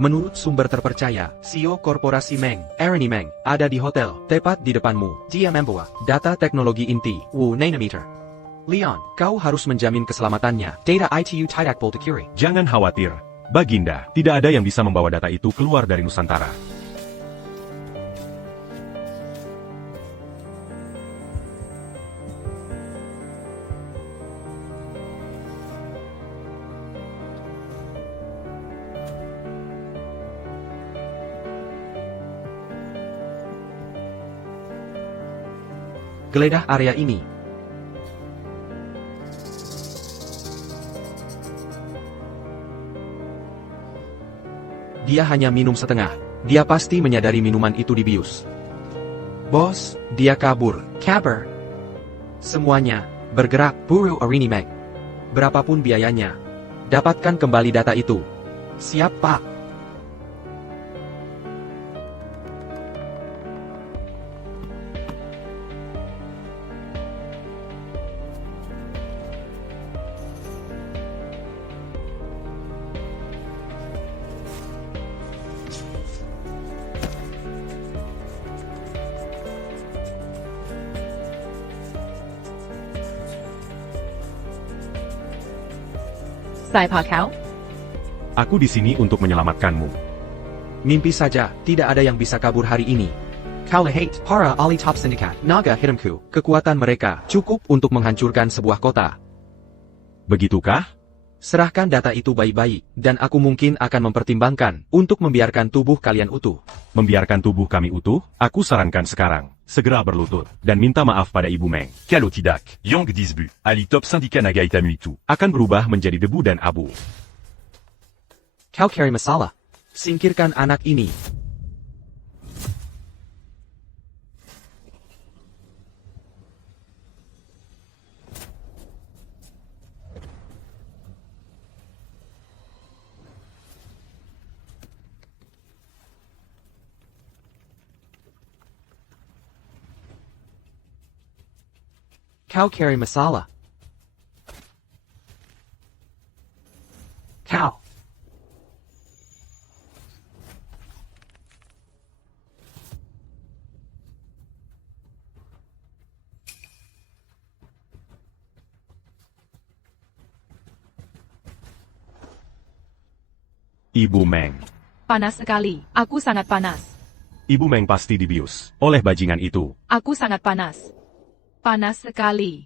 Menurut sumber terpercaya, CEO Korporasi Meng, Ernie Meng, ada di hotel, tepat di depanmu. Dia membawa data teknologi inti, Wu Nanometer. Leon, kau harus menjamin keselamatannya. Data itu tidak boleh dicuri. Jangan khawatir, Baginda, tidak ada yang bisa membawa data itu keluar dari Nusantara. Geledah area ini. Dia hanya minum setengah. Dia pasti menyadari minuman itu dibius. Bos, dia kabur. Kabur. Semuanya, bergerak, buru Ernie Meng. Berapapun biayanya. Dapatkan kembali data itu. Siap, Pak. Sai Pa Kau? Aku di sini untuk menyelamatkanmu. Mimpi saja, tidak ada yang bisa kabur hari ini. Kau lihat, para ahli top sindikat, naga hitamku, kekuatan mereka cukup untuk menghancurkan sebuah kota. Begitukah? Serahkan data itu baik-baik, dan aku mungkin akan mempertimbangkan untuk membiarkan tubuh kalian utuh. Membiarkan tubuh kami utuh, aku sarankan sekarang, segera berlutut, dan minta maaf pada Ibu Meng. Kalau tidak, Yang Disbu, ahli top syndicat naga hitam itu, Akan berubah menjadi debu dan abu. Kau cari masalah. Singkirkan anak ini. Kau cari masalah. Kau. Ibu Meng. Panas sekali. Aku sangat panas. Ibu Meng pasti dibius oleh bajingan itu. Aku sangat panas. Panas sekali.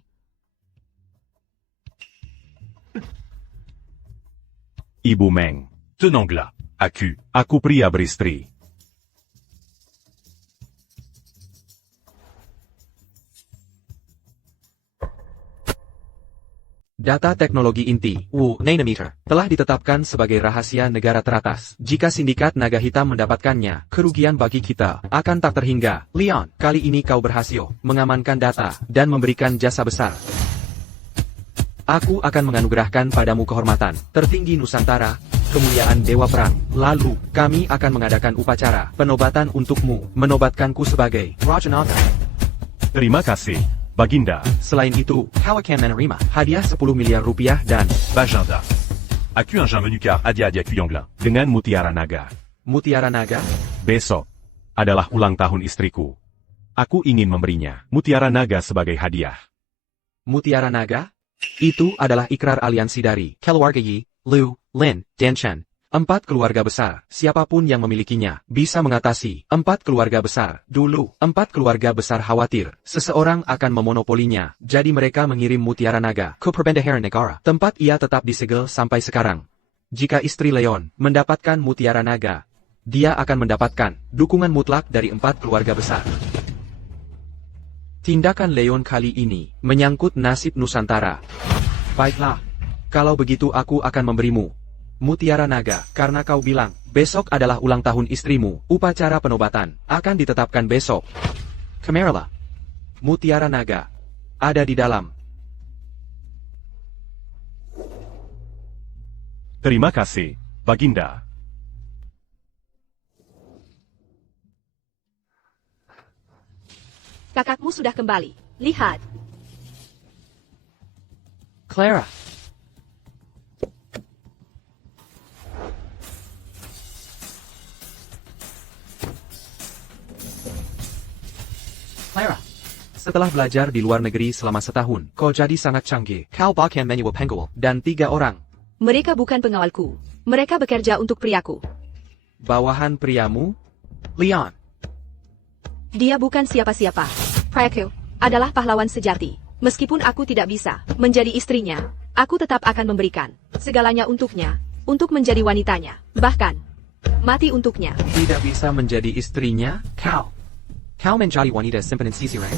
Ibu Meng. Tenanglah, Aku pria beristri. Data teknologi inti, Wu Nanometer, telah ditetapkan sebagai rahasia negara teratas. Jika sindikat naga hitam mendapatkannya, kerugian bagi kita akan tak terhingga. Leon, kali ini kau berhasil mengamankan data dan memberikan jasa besar. Aku akan menganugerahkan padamu kehormatan tertinggi Nusantara, kemuliaan Dewa Perang. Lalu, kami akan mengadakan upacara penobatan untukmu, menobatkanku sebagai Raja Naga. Terima kasih, Baginda. Selain itu, kau akan menerima hadiah 10 miliar rupiah dan Bajinda. Aku un jean menukar hadiah Yanglin. Dengan mutiara naga. mutiara naga. Besok adalah ulang tahun istriku. Aku ingin memberinya mutiara naga sebagai hadiah. Mutiara naga? Itu adalah ikrar aliansi dari keluarga Yi, Liu, Lin, dan Chen. 4 keluarga besar, siapapun yang memilikinya, bisa mengatasi 4 keluarga besar. Dulu, 4 keluarga besar khawatir, seseorang akan memonopolinya, jadi mereka mengirim mutiara naga ke perbendaharaan negara. Tempat ia tetap disegel sampai sekarang. Jika istri Leon mendapatkan mutiara naga, dia akan mendapatkan dukungan mutlak dari 4 keluarga besar. Tindakan Leon kali ini menyangkut nasib Nusantara. Baiklah, kalau begitu aku akan memberimu mutiara naga, karena kau bilang, besok adalah ulang tahun istrimu, upacara penobatan akan ditetapkan besok. Kameralah. Mutiara naga ada di dalam. Terima kasih, Baginda. Kakakmu sudah kembali. Lihat. Clara. Clara. Setelah belajar di luar negeri selama setahun, kau jadi sangat canggih. Kau bahkan menyewa penggol dan 3 orang. Mereka bukan pengawalku. Mereka bekerja untuk priaku. Bawahan priamu? Leon. Dia bukan siapa-siapa. Priaku adalah pahlawan sejati. Meskipun aku tidak bisa menjadi istrinya, aku tetap akan memberikan segalanya untuknya, untuk menjadi wanitanya. Bahkan, mati untuknya. Tidak bisa menjadi istrinya? Kau menjadi wanita simpanan Sisiran.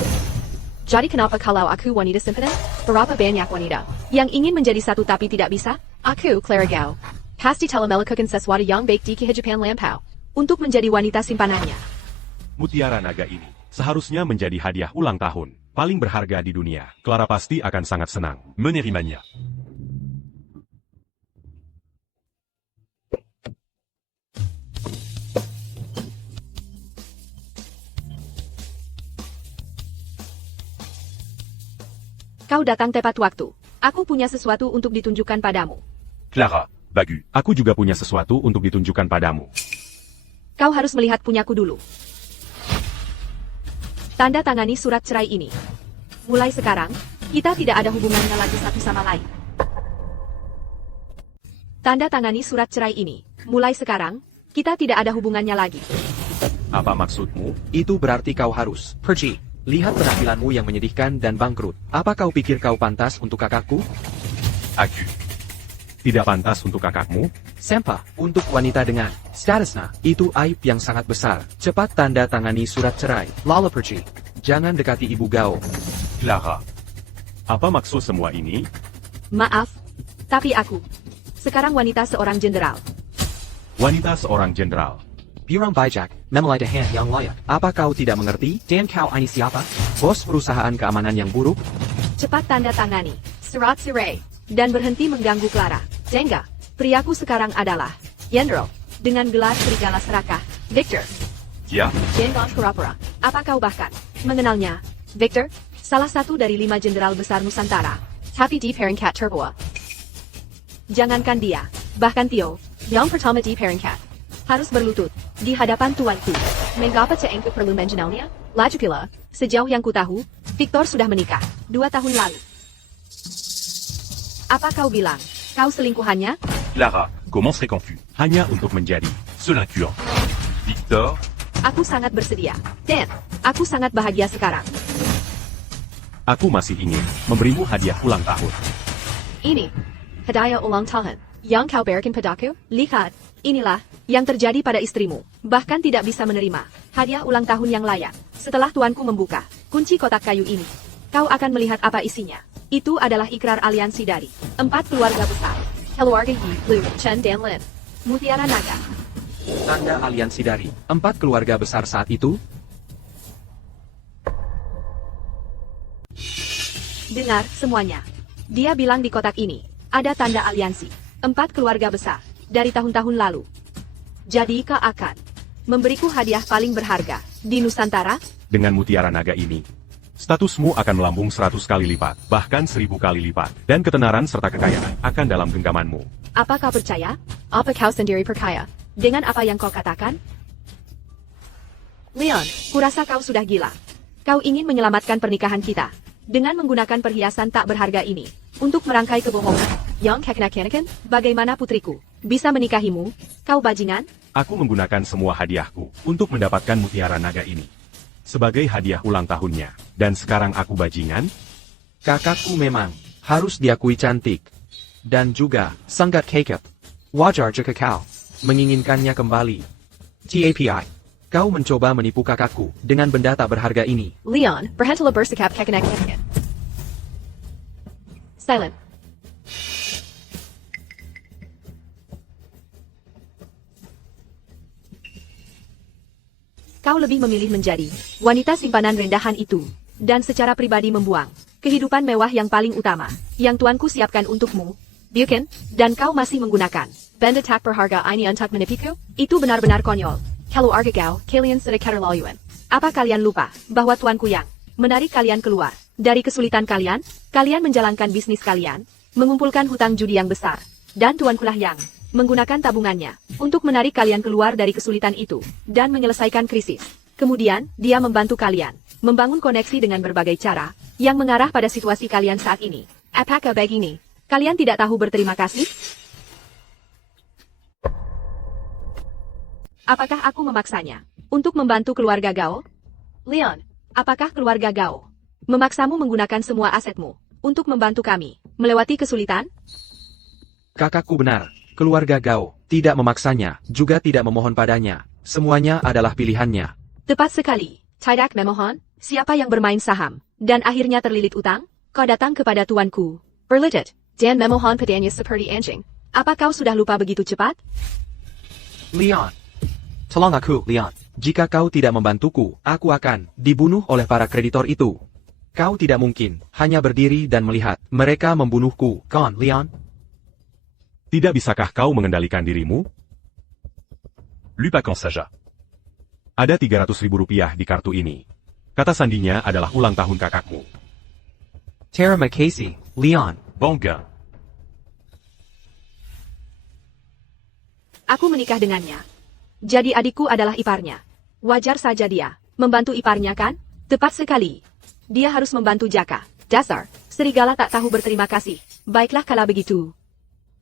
Jadi kenapa kalau aku wanita simpanan? Berapa banyak wanita yang ingin menjadi satu tapi tidak bisa? Aku, Clara Gao, pasti telah melakukan sesuatu yang baik di kehidupan lampau untuk menjadi wanita simpanannya. Mutiara naga ini seharusnya menjadi hadiah ulang tahun paling berharga di dunia. Clara pasti akan sangat senang. Menerimanya. Kau datang tepat waktu. Aku punya sesuatu untuk ditunjukkan padamu. Clara, Bagu. Aku juga punya sesuatu untuk ditunjukkan padamu. Kau harus melihat punyaku dulu. Tanda tangani surat cerai ini. Mulai sekarang, kita tidak ada hubungannya lagi satu sama lain. Tanda tangani surat cerai ini. Mulai sekarang, kita tidak ada hubungannya lagi. Apa maksudmu? Itu berarti kau harus pergi. Lihat penampilanmu yang menyedihkan dan bangkrut. Apa kau pikir kau pantas untuk kakakku? Aku. Tidak pantas untuk kakakmu? Sempa, untuk wanita dengan statusnya, itu aib yang sangat besar. Cepat tanda tangani surat cerai. Lalu pergi. Jangan dekati ibu Gao. Clara. Apa maksud semua ini? Maaf, tapi aku sekarang wanita seorang jenderal. Wanita seorang jenderal. Birang bijak, memulai dengan yang layak. Apa kau tidak mengerti? Dan kau ini siapa? Bos perusahaan keamanan yang buruk? Cepat tanda tangani surat cerai dan berhenti mengganggu Clara. Jengga, priaku sekarang adalah Jenderal dengan gelar serigala serakah, Victor. Ya. Jenderal pura-pura. Apa kau bahkan mengenalnya? Victor, salah satu dari 5 jenderal besar Nusantara. Tapi di Peringkat Terbawa. Jangankan dia, bahkan Theo, yang pertama di Peringkat, harus berlutut di hadapan tuanku. Mengapa Cengku perlu mengenalnya? Laju pula, sejauh yang ku tahu, Victor sudah menikah 2 tahun lalu. Apa kau bilang? Kau selingkuhannya? Clara, comment serais-tu? Hanya untuk menjadi. Seul incluant. Victor. Aku sangat bersedia. Dan, aku sangat bahagia sekarang. Aku masih ingin memberimu hadiah ulang tahun. Ini, hadiah ulang tahun, yang kau berikan padaku? Lihat, inilah yang terjadi pada istrimu. Bahkan tidak bisa menerima hadiah ulang tahun yang layak. Setelah tuanku membuka kunci kotak kayu ini, kau akan melihat apa isinya. Itu adalah ikrar aliansi dari 4 keluarga besar. Keluarga Yi, Lu, Chen dan Lin. Mutiara Naga. Tanda aliansi dari 4 keluarga besar saat itu? Dengar semuanya. Dia bilang di kotak ini ada tanda aliansi 4 keluarga besar dari tahun-tahun lalu. Jadi kau akan memberiku hadiah paling berharga di Nusantara? Dengan mutiara naga ini, statusmu akan melambung 100 kali lipat, bahkan 1000 kali lipat, dan ketenaran serta kekayaan akan dalam genggamanmu. Apa kau percaya? Apa kau sendiri percaya dengan apa yang kau katakan? Leon, kurasa kau sudah gila. Kau ingin menyelamatkan pernikahan kita dengan menggunakan perhiasan tak berharga ini untuk merangkai kebohongan. Yang keknak-kenakan, bagaimana putriku bisa menikahimu? Kau bajingan? Aku menggunakan semua hadiahku untuk mendapatkan mutiara naga ini sebagai hadiah ulang tahunnya. Dan sekarang aku bajingan? Kakakku memang harus diakui cantik. Dan juga sangat kekep. Wajar jika kau menginginkannya kembali. TAPI. Kau mencoba menipu kakakku dengan benda tak berharga ini. Leon, berhentilah bersikap keknak-kenakan. Silent. Kau lebih memilih menjadi wanita simpanan rendahan itu, dan secara pribadi membuang kehidupan mewah yang paling utama, yang tuanku siapkan untukmu, bukan? Dan kau masih menggunakan benda tak berharga ini untuk menipuku? Itu benar-benar konyol. Keluarga kau, kalian sudah keterlaluan. Apa kalian lupa bahwa tuanku yang menarik kalian keluar dari kesulitan kalian? Kalian menjalankan bisnis kalian, mengumpulkan hutang judi yang besar, dan tuankulah yang menggunakan tabungannya untuk menarik kalian keluar dari kesulitan itu dan menyelesaikan krisis. Kemudian, dia membantu kalian membangun koneksi dengan berbagai cara, yang mengarah pada situasi kalian saat ini. Apakah begini? Kalian tidak tahu berterima kasih? Apakah aku memaksanya untuk membantu keluarga Gao? Leon, apakah keluarga Gao memaksamu menggunakan semua asetmu untuk membantu kami melewati kesulitan? Kakakku benar. Keluarga Gao tidak memaksanya, juga tidak memohon padanya. Semuanya adalah pilihannya. Tepat sekali. Tidak memohon, siapa yang bermain saham, dan akhirnya terlilit utang? Kau datang kepada tuanku. Berlilit, dan memohon padanya seperti anjing. Apa kau sudah lupa begitu cepat? Leon. Tolong aku, Leon. Jika kau tidak membantuku, aku akan dibunuh oleh para kreditor itu. Kau tidak mungkin hanya berdiri dan melihat mereka membunuhku, kan, Leon? Tidak bisakah kau mengendalikan dirimu? Lupakan saja. Ada 300.000 rupiah di kartu ini. Kata sandinya adalah ulang tahun kakakmu. Terima kasih, Leon. Bon gain. Aku menikah dengannya. Jadi adikku adalah iparnya. Wajar saja dia membantu iparnya kan? Tepat sekali. Dia harus membantu Jaka. Dasar, serigala tak tahu berterima kasih. Baiklah kalau begitu.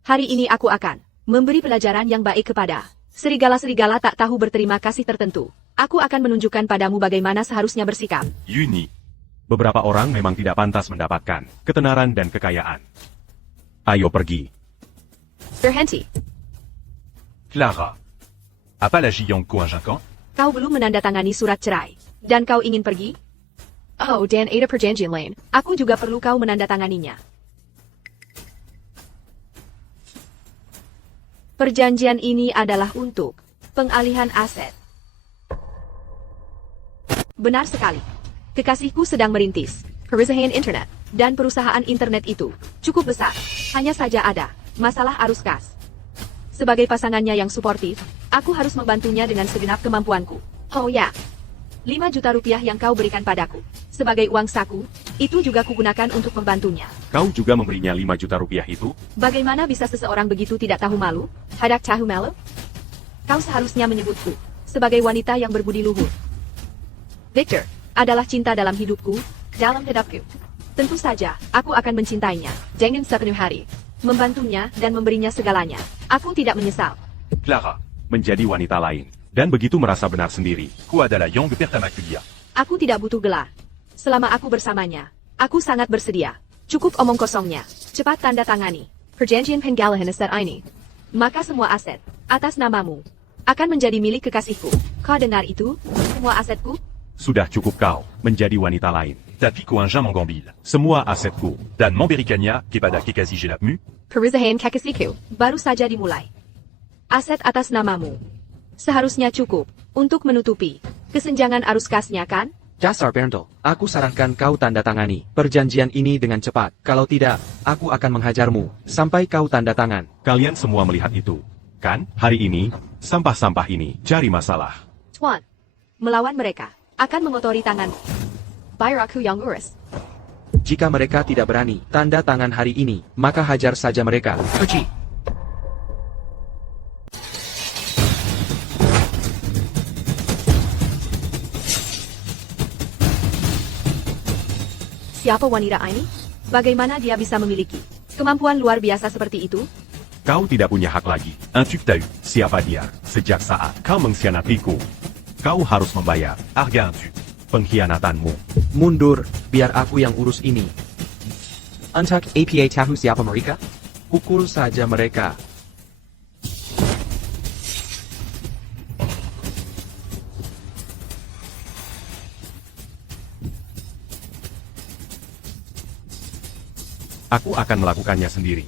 Hari ini aku akan memberi pelajaran yang baik kepada serigala-serigala tak tahu berterima kasih tertentu. Aku akan menunjukkan padamu bagaimana seharusnya bersikap. Uni. Beberapa orang memang tidak pantas mendapatkan ketenaran dan kekayaan. Ayo pergi. Berhenti. Clara. Apa la Jiang Coinjacan? Kau belum menandatangani surat cerai. Dan kau ingin pergi? Oh, dan ada perjanjian lain. Aku juga perlu kau menandatanganinya. Perjanjian ini adalah untuk pengalihan aset. Benar sekali. Kekasihku sedang merintis perusahaan internet, dan perusahaan internet itu cukup besar. Hanya saja ada masalah arus kas. Sebagai pasangannya yang suportif, aku harus membantunya dengan segenap kemampuanku. Oh ya, 5 juta rupiah yang kau berikan padaku sebagai uang saku, itu juga kugunakan untuk membantunya. Kau juga memberinya 5 juta rupiah itu? Bagaimana bisa seseorang begitu tidak tahu malu? Tidak tahu malu? Kau seharusnya menyebutku sebagai wanita yang berbudi luhur. Victor adalah cinta dalam hidupku, dalam hidupku. Tentu saja, aku akan mencintainya dengan sepenuh hati, membantunya dan memberinya segalanya. Aku tidak menyesal. Clara. Menjadi wanita lain. Dan begitu merasa benar sendiri. Quoi de la Yang Pertamaculia? Aku tidak butuh gelar. Selama aku bersamanya, aku sangat bersedia. Cukup omong kosongnya. Cepat tanda tangani perjanjian penggalian aset ini. Maka semua aset atas namamu akan menjadi milik kekasihku. Kau dengar itu? Semua asetku? Sudah cukup kau menjadi wanita lain. Tapi Coinjan Mangambile. Semua asetku. Dan Mambericania, kepada Kekazi Jelapmu. Perusahaan kekasihku baru saja dimulai. Aset atas namamu seharusnya cukup untuk menutupi kesenjangan arus kasnya kan? Dasar Berndel, aku sarankan kau tanda tangani perjanjian ini dengan cepat. Kalau tidak, aku akan menghajarmu sampai kau tanda tangan. Kalian semua melihat itu. Kan, hari ini, sampah-sampah ini cari masalah. Tuan, melawan mereka akan mengotori tanganmu. Bayar aku yang urus. Jika mereka tidak berani tanda tangan hari ini, maka hajar saja mereka. Pergi. Siapa wanita ini? Bagaimana dia bisa memiliki kemampuan luar biasa seperti itu? Kau tidak punya hak lagi. Un tu que t'as eu. Siapa dia? Sejak saat kau mengkhianatiku, kau harus membayar Arga un tu. pengkhianatanmu. Mundur, biar aku yang urus ini. Untuk APA tahu siapa mereka? Pukul saja mereka. Aku akan melakukannya sendiri.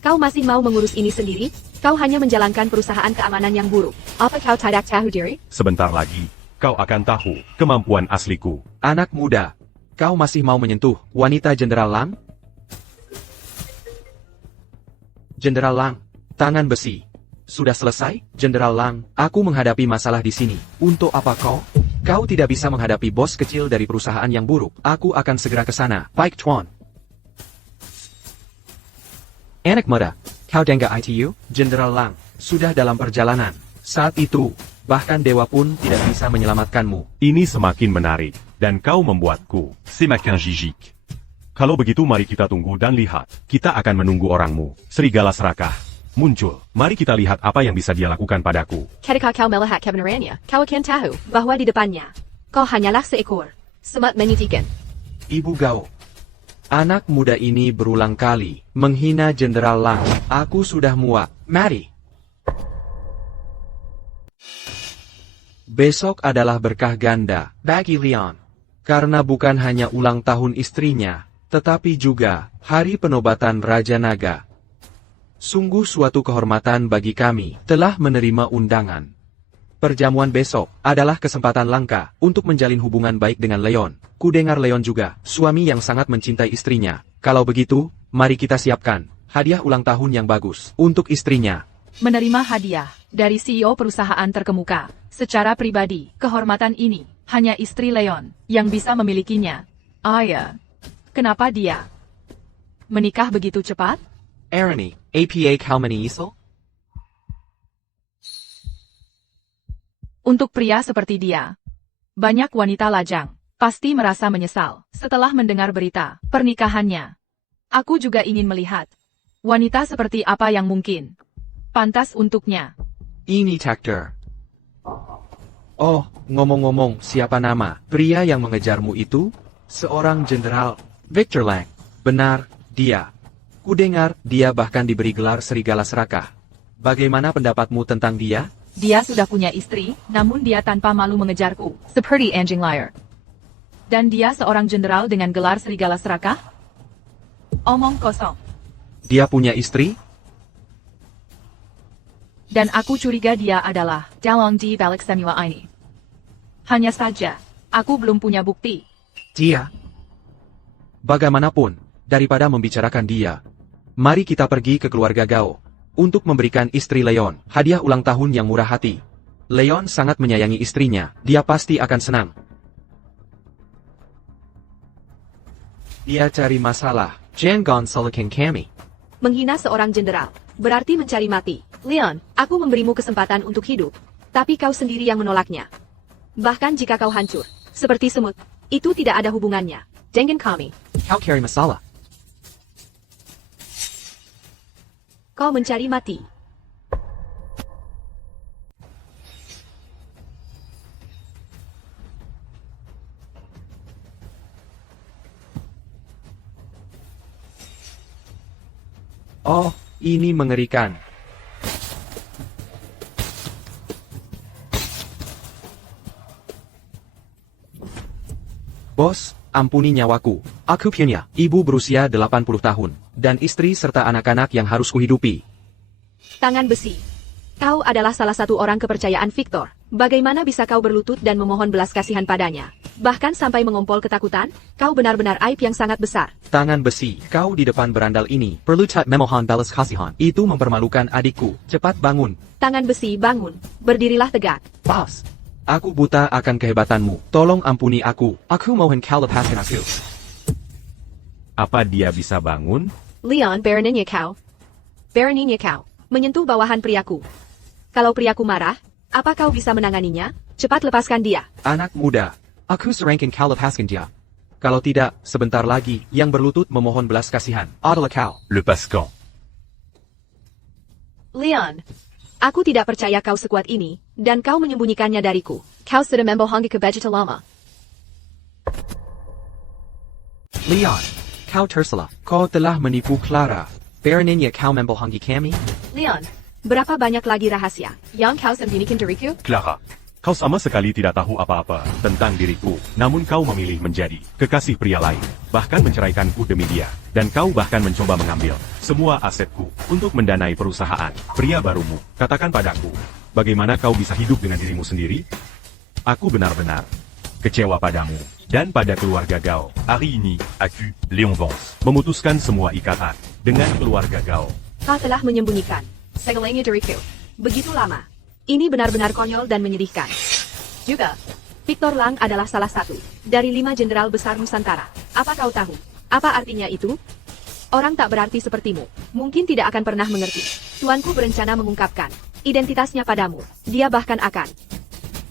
Kau masih mau mengurus ini sendiri? Kau hanya menjalankan perusahaan keamanan yang buruk. Apa kau tidak tahu diri? Sebentar lagi, kau akan tahu kemampuan asliku. Anak muda, kau masih mau menyentuh wanita Jenderal Lang? Jenderal Lang, tangan besi. Sudah selesai, Jenderal Lang, aku menghadapi masalah di sini. Untuk apa kau? Kau tidak bisa menghadapi bos kecil dari perusahaan yang buruk. Aku akan segera ke sana. Baik, Tuan. Anak muda, kau dengar ITU? Jenderal Lang, sudah dalam perjalanan. Saat itu, Bahkan dewa pun tidak bisa menyelamatkanmu. Ini semakin menarik, dan kau membuatku. C'est ma Gigique. Kalau begitu mari kita tunggu dan lihat. Kita akan menunggu orangmu. Serigala serakah. Muncul. Mari kita lihat apa yang bisa dia lakukan padaku. Ketika kau melihat kebenarannya, kau akan tahu bahwa di depannya, kau hanyalah seekor semut menyedihkan. Ibu Gao. Anak muda ini berulang kali menghina Jenderal Lang. Aku sudah muak. Mari. Besok adalah berkah ganda bagi Leon. Karena bukan hanya ulang tahun istrinya, tetapi juga hari penobatan Raja Naga. Sungguh suatu kehormatan bagi kami telah menerima undangan. Perjamuan besok adalah kesempatan langka untuk menjalin hubungan baik dengan Leon. Kudengar Leon juga suami yang sangat mencintai istrinya. Kalau begitu, mari kita siapkan hadiah ulang tahun yang bagus untuk istrinya. Menerima hadiah dari CEO perusahaan terkemuka. Secara pribadi, kehormatan ini hanya istri Leon yang bisa memilikinya. Ya. Kenapa dia menikah begitu cepat? Arani, APA Kalmani Isel? Untuk pria seperti dia, banyak wanita lajang pasti merasa menyesal setelah mendengar berita pernikahannya. Aku juga ingin melihat wanita seperti apa yang mungkin pantas untuknya. Ini Takter. Oh, ngomong-ngomong, siapa nama pria yang mengejarmu itu? Seorang jenderal, Victor Lang. Benar, dia. Kudengar, dia bahkan diberi gelar serigala serakah. Bagaimana pendapatmu tentang dia? Dia sudah punya istri, namun dia tanpa malu mengejarku, seperti anjing liar. Dan dia seorang jenderal dengan gelar serigala serakah? Omong kosong. Dia punya istri? Dan aku curiga dia adalah dalang di balik semua ini. Hanya saja, aku belum punya bukti. Dia? Bagaimanapun, daripada membicarakan dia, mari kita pergi ke keluarga Gao untuk memberikan istri Leon hadiah ulang tahun yang murah hati. Leon sangat menyayangi istrinya, dia pasti akan senang. Dia cari masalah. Jangan salahkan kami. Menghina seorang jenderal berarti mencari mati. Leon, aku memberimu kesempatan untuk hidup, tapi kau sendiri yang menolaknya. Bahkan jika kau hancur, seperti semut, itu tidak ada hubungannya dengan kami. Kau cari masalah. Kau mencari mati. Oh, ini mengerikan. Bos, ampuni nyawaku. Aku punya ibu berusia 80 tahun, dan istri serta anak-anak yang harus kuhidupi. Tangan besi. Kau adalah salah satu orang kepercayaan Victor. Bagaimana bisa kau berlutut dan memohon belas kasihan padanya? Bahkan sampai mengompol ketakutan, kau benar-benar aib yang sangat besar. Tangan besi, kau di depan berandal ini. Perlu tak memohon balas kasihan. Itu mempermalukan adikku. Cepat bangun. Tangan besi, bangun. Berdirilah tegak. Bos, aku buta akan kehebatanmu. Tolong ampuni aku. Aku mohon kau lepaskan aku. Apa dia bisa bangun? Leon, beraninya kau. Beraninya kau menyentuh bawahan priaku. Kalau priaku marah, apa kau bisa menanganinya? Cepat lepaskan dia. Anak muda, aku serangkan kau lepaskan dia. Kalau tidak, sebentar lagi, yang berlutut memohon belas kasihan adalah kau. Le Pascan. Leon, aku tidak percaya kau sekuat ini, dan kau menyembunyikannya dariku. Kau sudah membohongi ke Vegeta lama. Leon, kau tersalah. Kau telah menipu Clara. Beraninya kau membohongi kami? Leon, berapa banyak lagi rahasia yang kau sembunyikan dariku? Clara. Kau sama sekali tidak tahu apa-apa tentang diriku, namun kau memilih menjadi kekasih pria lain, bahkan menceraikanku demi dia, dan kau bahkan mencoba mengambil semua asetku untuk mendanai perusahaan pria barumu. Katakan padaku, bagaimana kau bisa hidup dengan dirimu sendiri? Aku benar-benar kecewa padamu dan pada keluarga Gao. Hari ini, aku, Léon Vance. Memutuskan semua ikatan dengan keluarga Gao. Kau telah menyembunyikan segalanya dariku. Begitu lama. Ini benar-benar konyol dan menyedihkan. Juga, Victor Lang adalah salah satu dari 5 jenderal besar Nusantara. Apa kau tahu? Apa artinya itu? Orang tak berarti sepertimu mungkin tidak akan pernah mengerti. Tuanku berencana mengungkapkan identitasnya padamu. Dia bahkan akan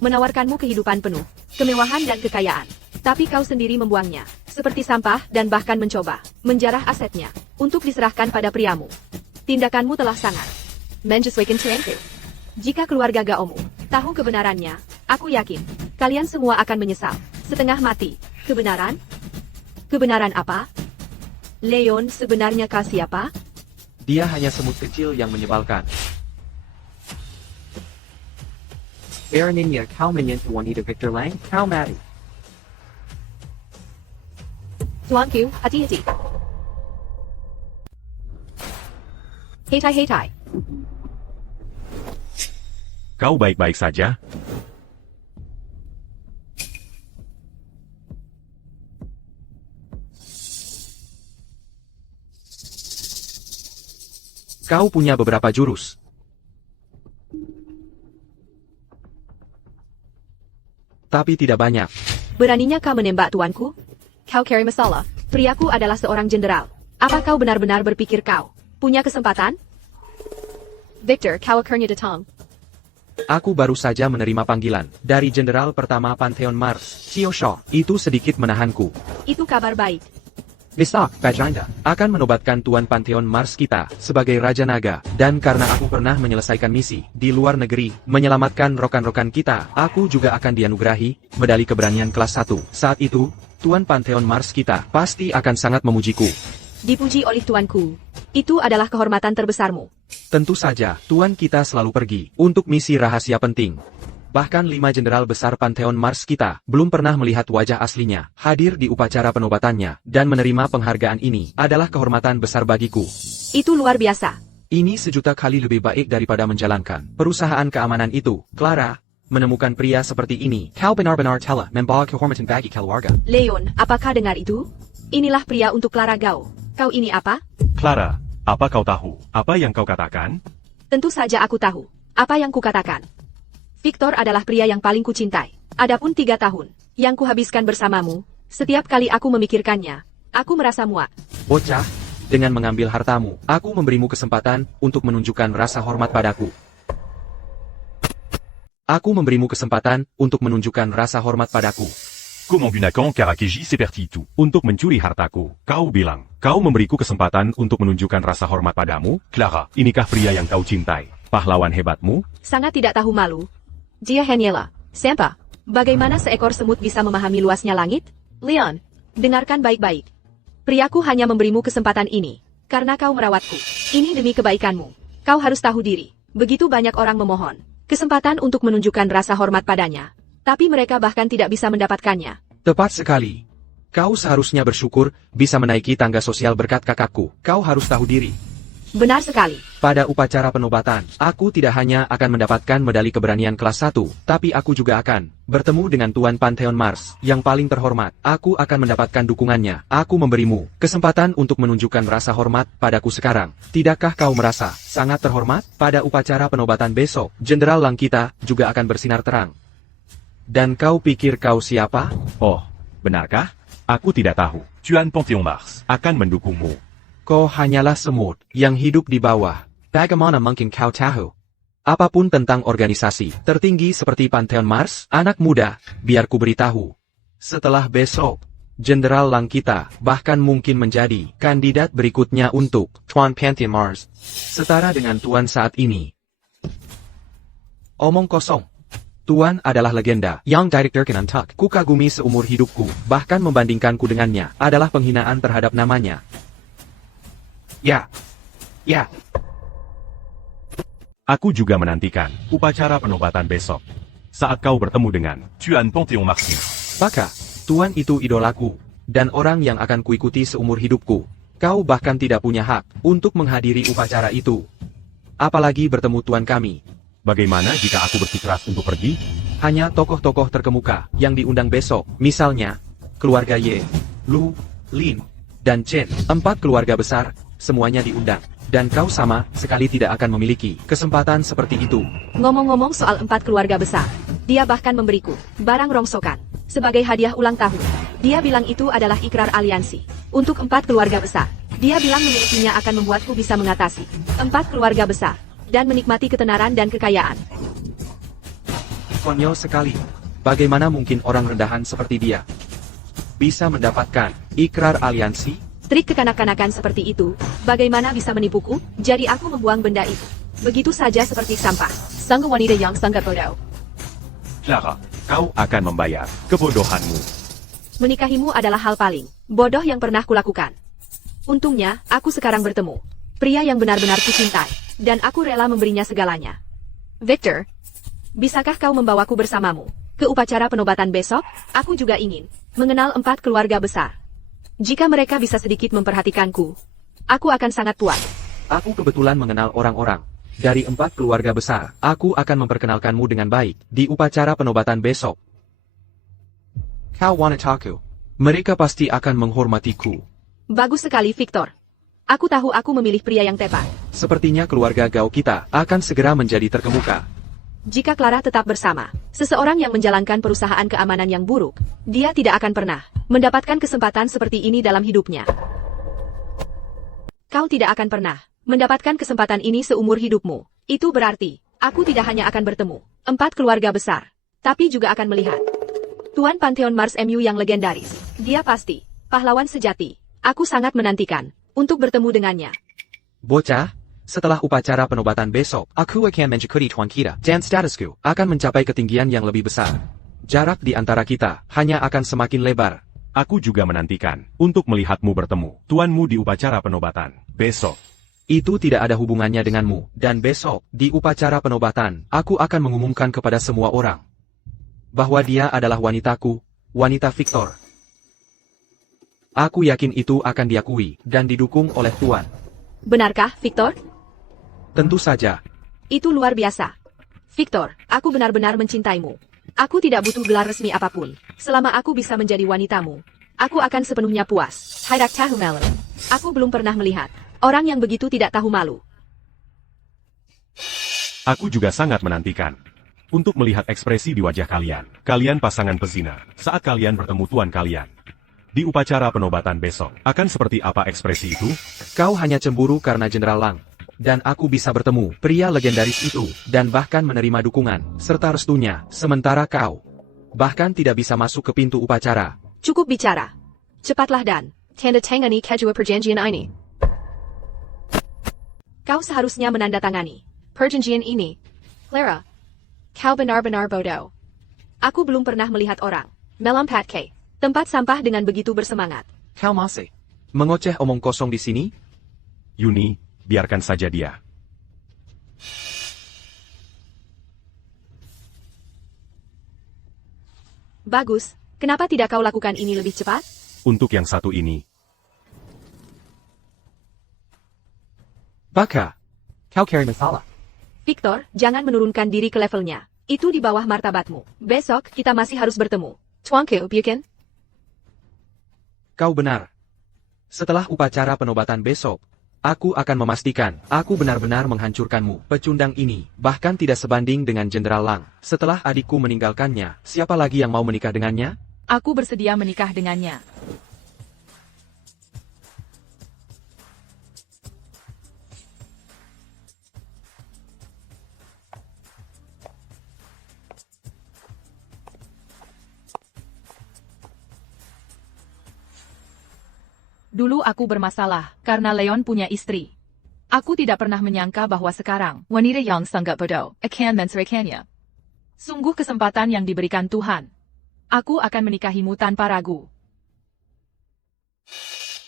menawarkanmu kehidupan penuh, kemewahan dan kekayaan. Tapi kau sendiri membuangnya, seperti sampah dan bahkan mencoba menjarah asetnya untuk diserahkan pada priamu. Tindakanmu telah sangat menyesuaikan denganku. Jika keluarga Gaomu tahu kebenarannya, aku yakin kalian semua akan menyesal setengah mati. Kebenaran? Kebenaran apa? Leon sebenarnya kau siapa? Dia hanya semut kecil yang menyebalkan. Aaroninnya kau menyentuh wanita Victor Lang, kau mati. Tuanku, hati-hati. Hetai. Kau baik-baik saja? Kau punya beberapa jurus. Tapi tidak banyak. Beraninya kau menembak tuanku? Kau carry masalah. Priaku adalah seorang jenderal. Apa kau benar-benar berpikir kau punya kesempatan? Victor, kau akhirnya datang. Aku baru saja menerima panggilan dari Jenderal Pertama Pantheon Mars, Xiao Shaw. Itu sedikit menahanku. Itu kabar baik. Besok, Bajanda akan menobatkan Tuan Pantheon Mars kita sebagai Raja Naga. Dan karena aku pernah menyelesaikan misi di luar negeri, menyelamatkan rokan-rokan kita, aku juga akan dianugerahi medali keberanian kelas 1. Saat itu, Tuan Pantheon Mars kita pasti akan sangat memujiku. Dipuji oleh tuanku. Itu adalah kehormatan terbesarmu. Tentu saja, Tuan kita selalu pergi untuk misi rahasia penting. Bahkan 5 jenderal besar Pantheon Mars kita belum pernah melihat wajah aslinya. Hadir di upacara penobatannya dan menerima penghargaan ini adalah kehormatan besar bagiku. Itu luar biasa. Ini sejuta kali lebih baik daripada menjalankan perusahaan keamanan itu. Clara, menemukan pria seperti ini, kau benar-benar telah membawa kehormatan bagi keluarga. Leon, apakah dengar itu? Inilah pria untuk Clara Gao. Kau ini apa? Clara, apa kau tahu apa yang kau katakan? Tentu saja aku tahu apa yang kukatakan. Victor adalah pria yang paling kucintai. Adapun 3 tahun yang kuhabiskan bersamamu, setiap kali aku memikirkannya, aku merasa muak. Bocah, dengan mengambil hartamu, aku memberimu kesempatan untuk menunjukkan rasa hormat padaku. Aku memberimu kesempatan untuk menunjukkan rasa hormat padaku. Comment Gunakan Karakeji seperti itu? Untuk mencuri hartaku, kau bilang, kau memberiku kesempatan untuk menunjukkan rasa hormat padamu? Clara, Inikah pria yang kau cintai? Pahlawan hebatmu? Sangat tidak tahu malu. Jia Haniela, Sampa, bagaimana seekor semut bisa memahami luasnya langit? Leon, dengarkan baik-baik. Priaku hanya memberimu kesempatan ini, karena kau merawatku. Ini demi kebaikanmu. Kau harus tahu diri. Begitu banyak orang memohon kesempatan untuk menunjukkan rasa hormat padanya. Tapi mereka bahkan tidak bisa mendapatkannya. Tepat sekali. Kau seharusnya bersyukur bisa menaiki tangga sosial berkat kakakku. Kau harus tahu diri. Benar sekali. Pada upacara penobatan, aku tidak hanya akan mendapatkan medali keberanian kelas 1, tapi aku juga akan bertemu dengan Tuan Pantheon Mars yang paling terhormat. Aku akan mendapatkan dukungannya. Aku memberimu kesempatan untuk menunjukkan rasa hormat padaku sekarang. Tidakkah kau merasa sangat terhormat? Pada upacara penobatan besok, Jenderal Lang kita juga akan bersinar terang. Dan kau pikir kau siapa? Oh, benarkah? Aku tidak tahu. Tuan Pantheon Mars. Akan mendukungmu. Kau hanyalah semut yang hidup di bawah. Bagaimana mungkin kau tahu apapun tentang organisasi tertinggi seperti Pantheon Mars? Anak muda, biar ku beritahu. Setelah besok, Jenderal Lang kita bahkan mungkin menjadi kandidat berikutnya untuk Tuan Pantheon Mars. Setara dengan Tuan saat ini. Omong kosong. Tuan adalah legenda yang director kenantak. Ku kagumi seumur hidupku, bahkan membandingkanku dengannya adalah penghinaan terhadap namanya. Ya. Aku juga menantikan upacara penobatan besok. Saat kau bertemu dengan Tuan Pantheon Mars. Maka, Tuan itu idolaku, dan orang yang akan kuikuti seumur hidupku. Kau bahkan tidak punya hak untuk menghadiri upacara itu. Apalagi bertemu Tuan kami. bagaimana jika aku bersikeras untuk pergi? Hanya tokoh-tokoh terkemuka yang diundang besok, misalnya keluarga Ye, Lu, Lin, dan Chen. 4 keluarga besar, semuanya diundang. Dan kau sama sekali tidak akan memiliki kesempatan seperti itu. Ngomong-ngomong soal 4 keluarga besar, dia bahkan memberiku barang rongsokan sebagai hadiah ulang tahun. Dia bilang itu adalah ikrar aliansi untuk 4 keluarga besar. Dia bilang memilikinya akan membuatku bisa mengatasi 4 keluarga besar dan menikmati ketenaran dan kekayaan. Konyol sekali. Bagaimana mungkin orang rendahan seperti dia bisa mendapatkan ikrar aliansi? Trik kekanak-kanakan seperti itu, bagaimana bisa menipuku? Jadi aku membuang benda itu. Begitu saja seperti sampah. Sang wanita yang sangat bodoh. Clara, kau akan membayar kebodohanmu. Menikahimu adalah hal paling bodoh yang pernah kulakukan. Untungnya, aku sekarang bertemu pria yang benar-benar kucintai, dan aku rela memberinya segalanya. Victor, bisakah kau membawaku bersamamu ke upacara penobatan besok? Aku juga ingin mengenal 4 keluarga besar. Jika mereka bisa sedikit memperhatikanku, aku akan sangat puas. Aku kebetulan mengenal orang-orang dari 4 keluarga besar. Aku akan memperkenalkanmu dengan baik di upacara penobatan besok. Kau wanitaku. Mereka pasti akan menghormatiku. Bagus sekali, Victor. Aku tahu aku memilih pria yang tepat. Sepertinya keluarga Gao kita akan segera menjadi terkemuka. Jika Clara tetap bersama seseorang yang menjalankan perusahaan keamanan yang buruk, dia tidak akan pernah mendapatkan kesempatan seperti ini dalam hidupnya. Kau tidak akan pernah mendapatkan kesempatan ini seumur hidupmu. Itu berarti, aku tidak hanya akan bertemu 4 keluarga besar, tapi juga akan melihat Tuan Pantheon Mars MU yang legendaris. Dia pasti pahlawan sejati. Aku sangat menantikan untuk bertemu dengannya. Bocah, setelah upacara penobatan besok, aku akan mencukupi Tuan kita, dan statusku akan mencapai ketinggian yang lebih besar. Jarak di antara kita hanya akan semakin lebar. Aku juga menantikan untuk melihatmu bertemu tuanmu di upacara penobatan besok. Itu tidak ada hubungannya denganmu, dan besok, di upacara penobatan, aku akan mengumumkan kepada semua orang bahwa dia adalah wanitaku, wanita Victor. Aku yakin itu akan diakui dan didukung oleh Tuan. Benarkah, Victor? Tentu saja. Itu luar biasa. Victor, aku benar-benar mencintaimu. Aku tidak butuh gelar resmi apapun. Selama aku bisa menjadi wanitamu, aku akan sepenuhnya puas. Haidak tahu malu. Aku belum pernah melihat orang yang begitu tidak tahu malu. Aku juga sangat menantikan untuk melihat ekspresi di wajah kalian. Kalian pasangan pezina, saat kalian bertemu tuan kalian. Di upacara penobatan besok, akan seperti apa ekspresi itu? Kau hanya cemburu karena Jenderal Lang. Dan aku bisa bertemu pria legendaris itu, dan bahkan menerima dukungan, serta restunya, sementara kau bahkan tidak bisa masuk ke pintu upacara. Cukup bicara. Cepatlah dan tanda tangani kejua perjanjian ini. Kau seharusnya menandatangani perjanjian ini. Clara, kau benar-benar bodoh. Aku belum pernah melihat orang melompat tempat sampah dengan begitu bersemangat. Kau masih mengoceh omong kosong di sini? Yuni, biarkan saja dia. Bagus, kenapa tidak kau lakukan ini lebih cepat? Untuk yang satu ini, Baka, kau carry masalah. Victor, jangan menurunkan diri ke levelnya. Itu di bawah martabatmu. Besok, kita masih harus bertemu. Tuanku, bukan? Kau benar. Setelah upacara penobatan besok, aku akan memastikan aku benar-benar menghancurkanmu. Pecundang ini bahkan tidak sebanding dengan Jenderal Lang. Setelah adikku meninggalkannya, siapa lagi yang mau menikah dengannya? Aku bersedia menikah dengannya. Dulu aku bermasalah, karena Leon punya istri. Aku tidak pernah menyangka bahwa sekarang, wanita yang sangat bodoh, akan menceraikannya. Sungguh kesempatan yang diberikan Tuhan. Aku akan menikahimu tanpa ragu.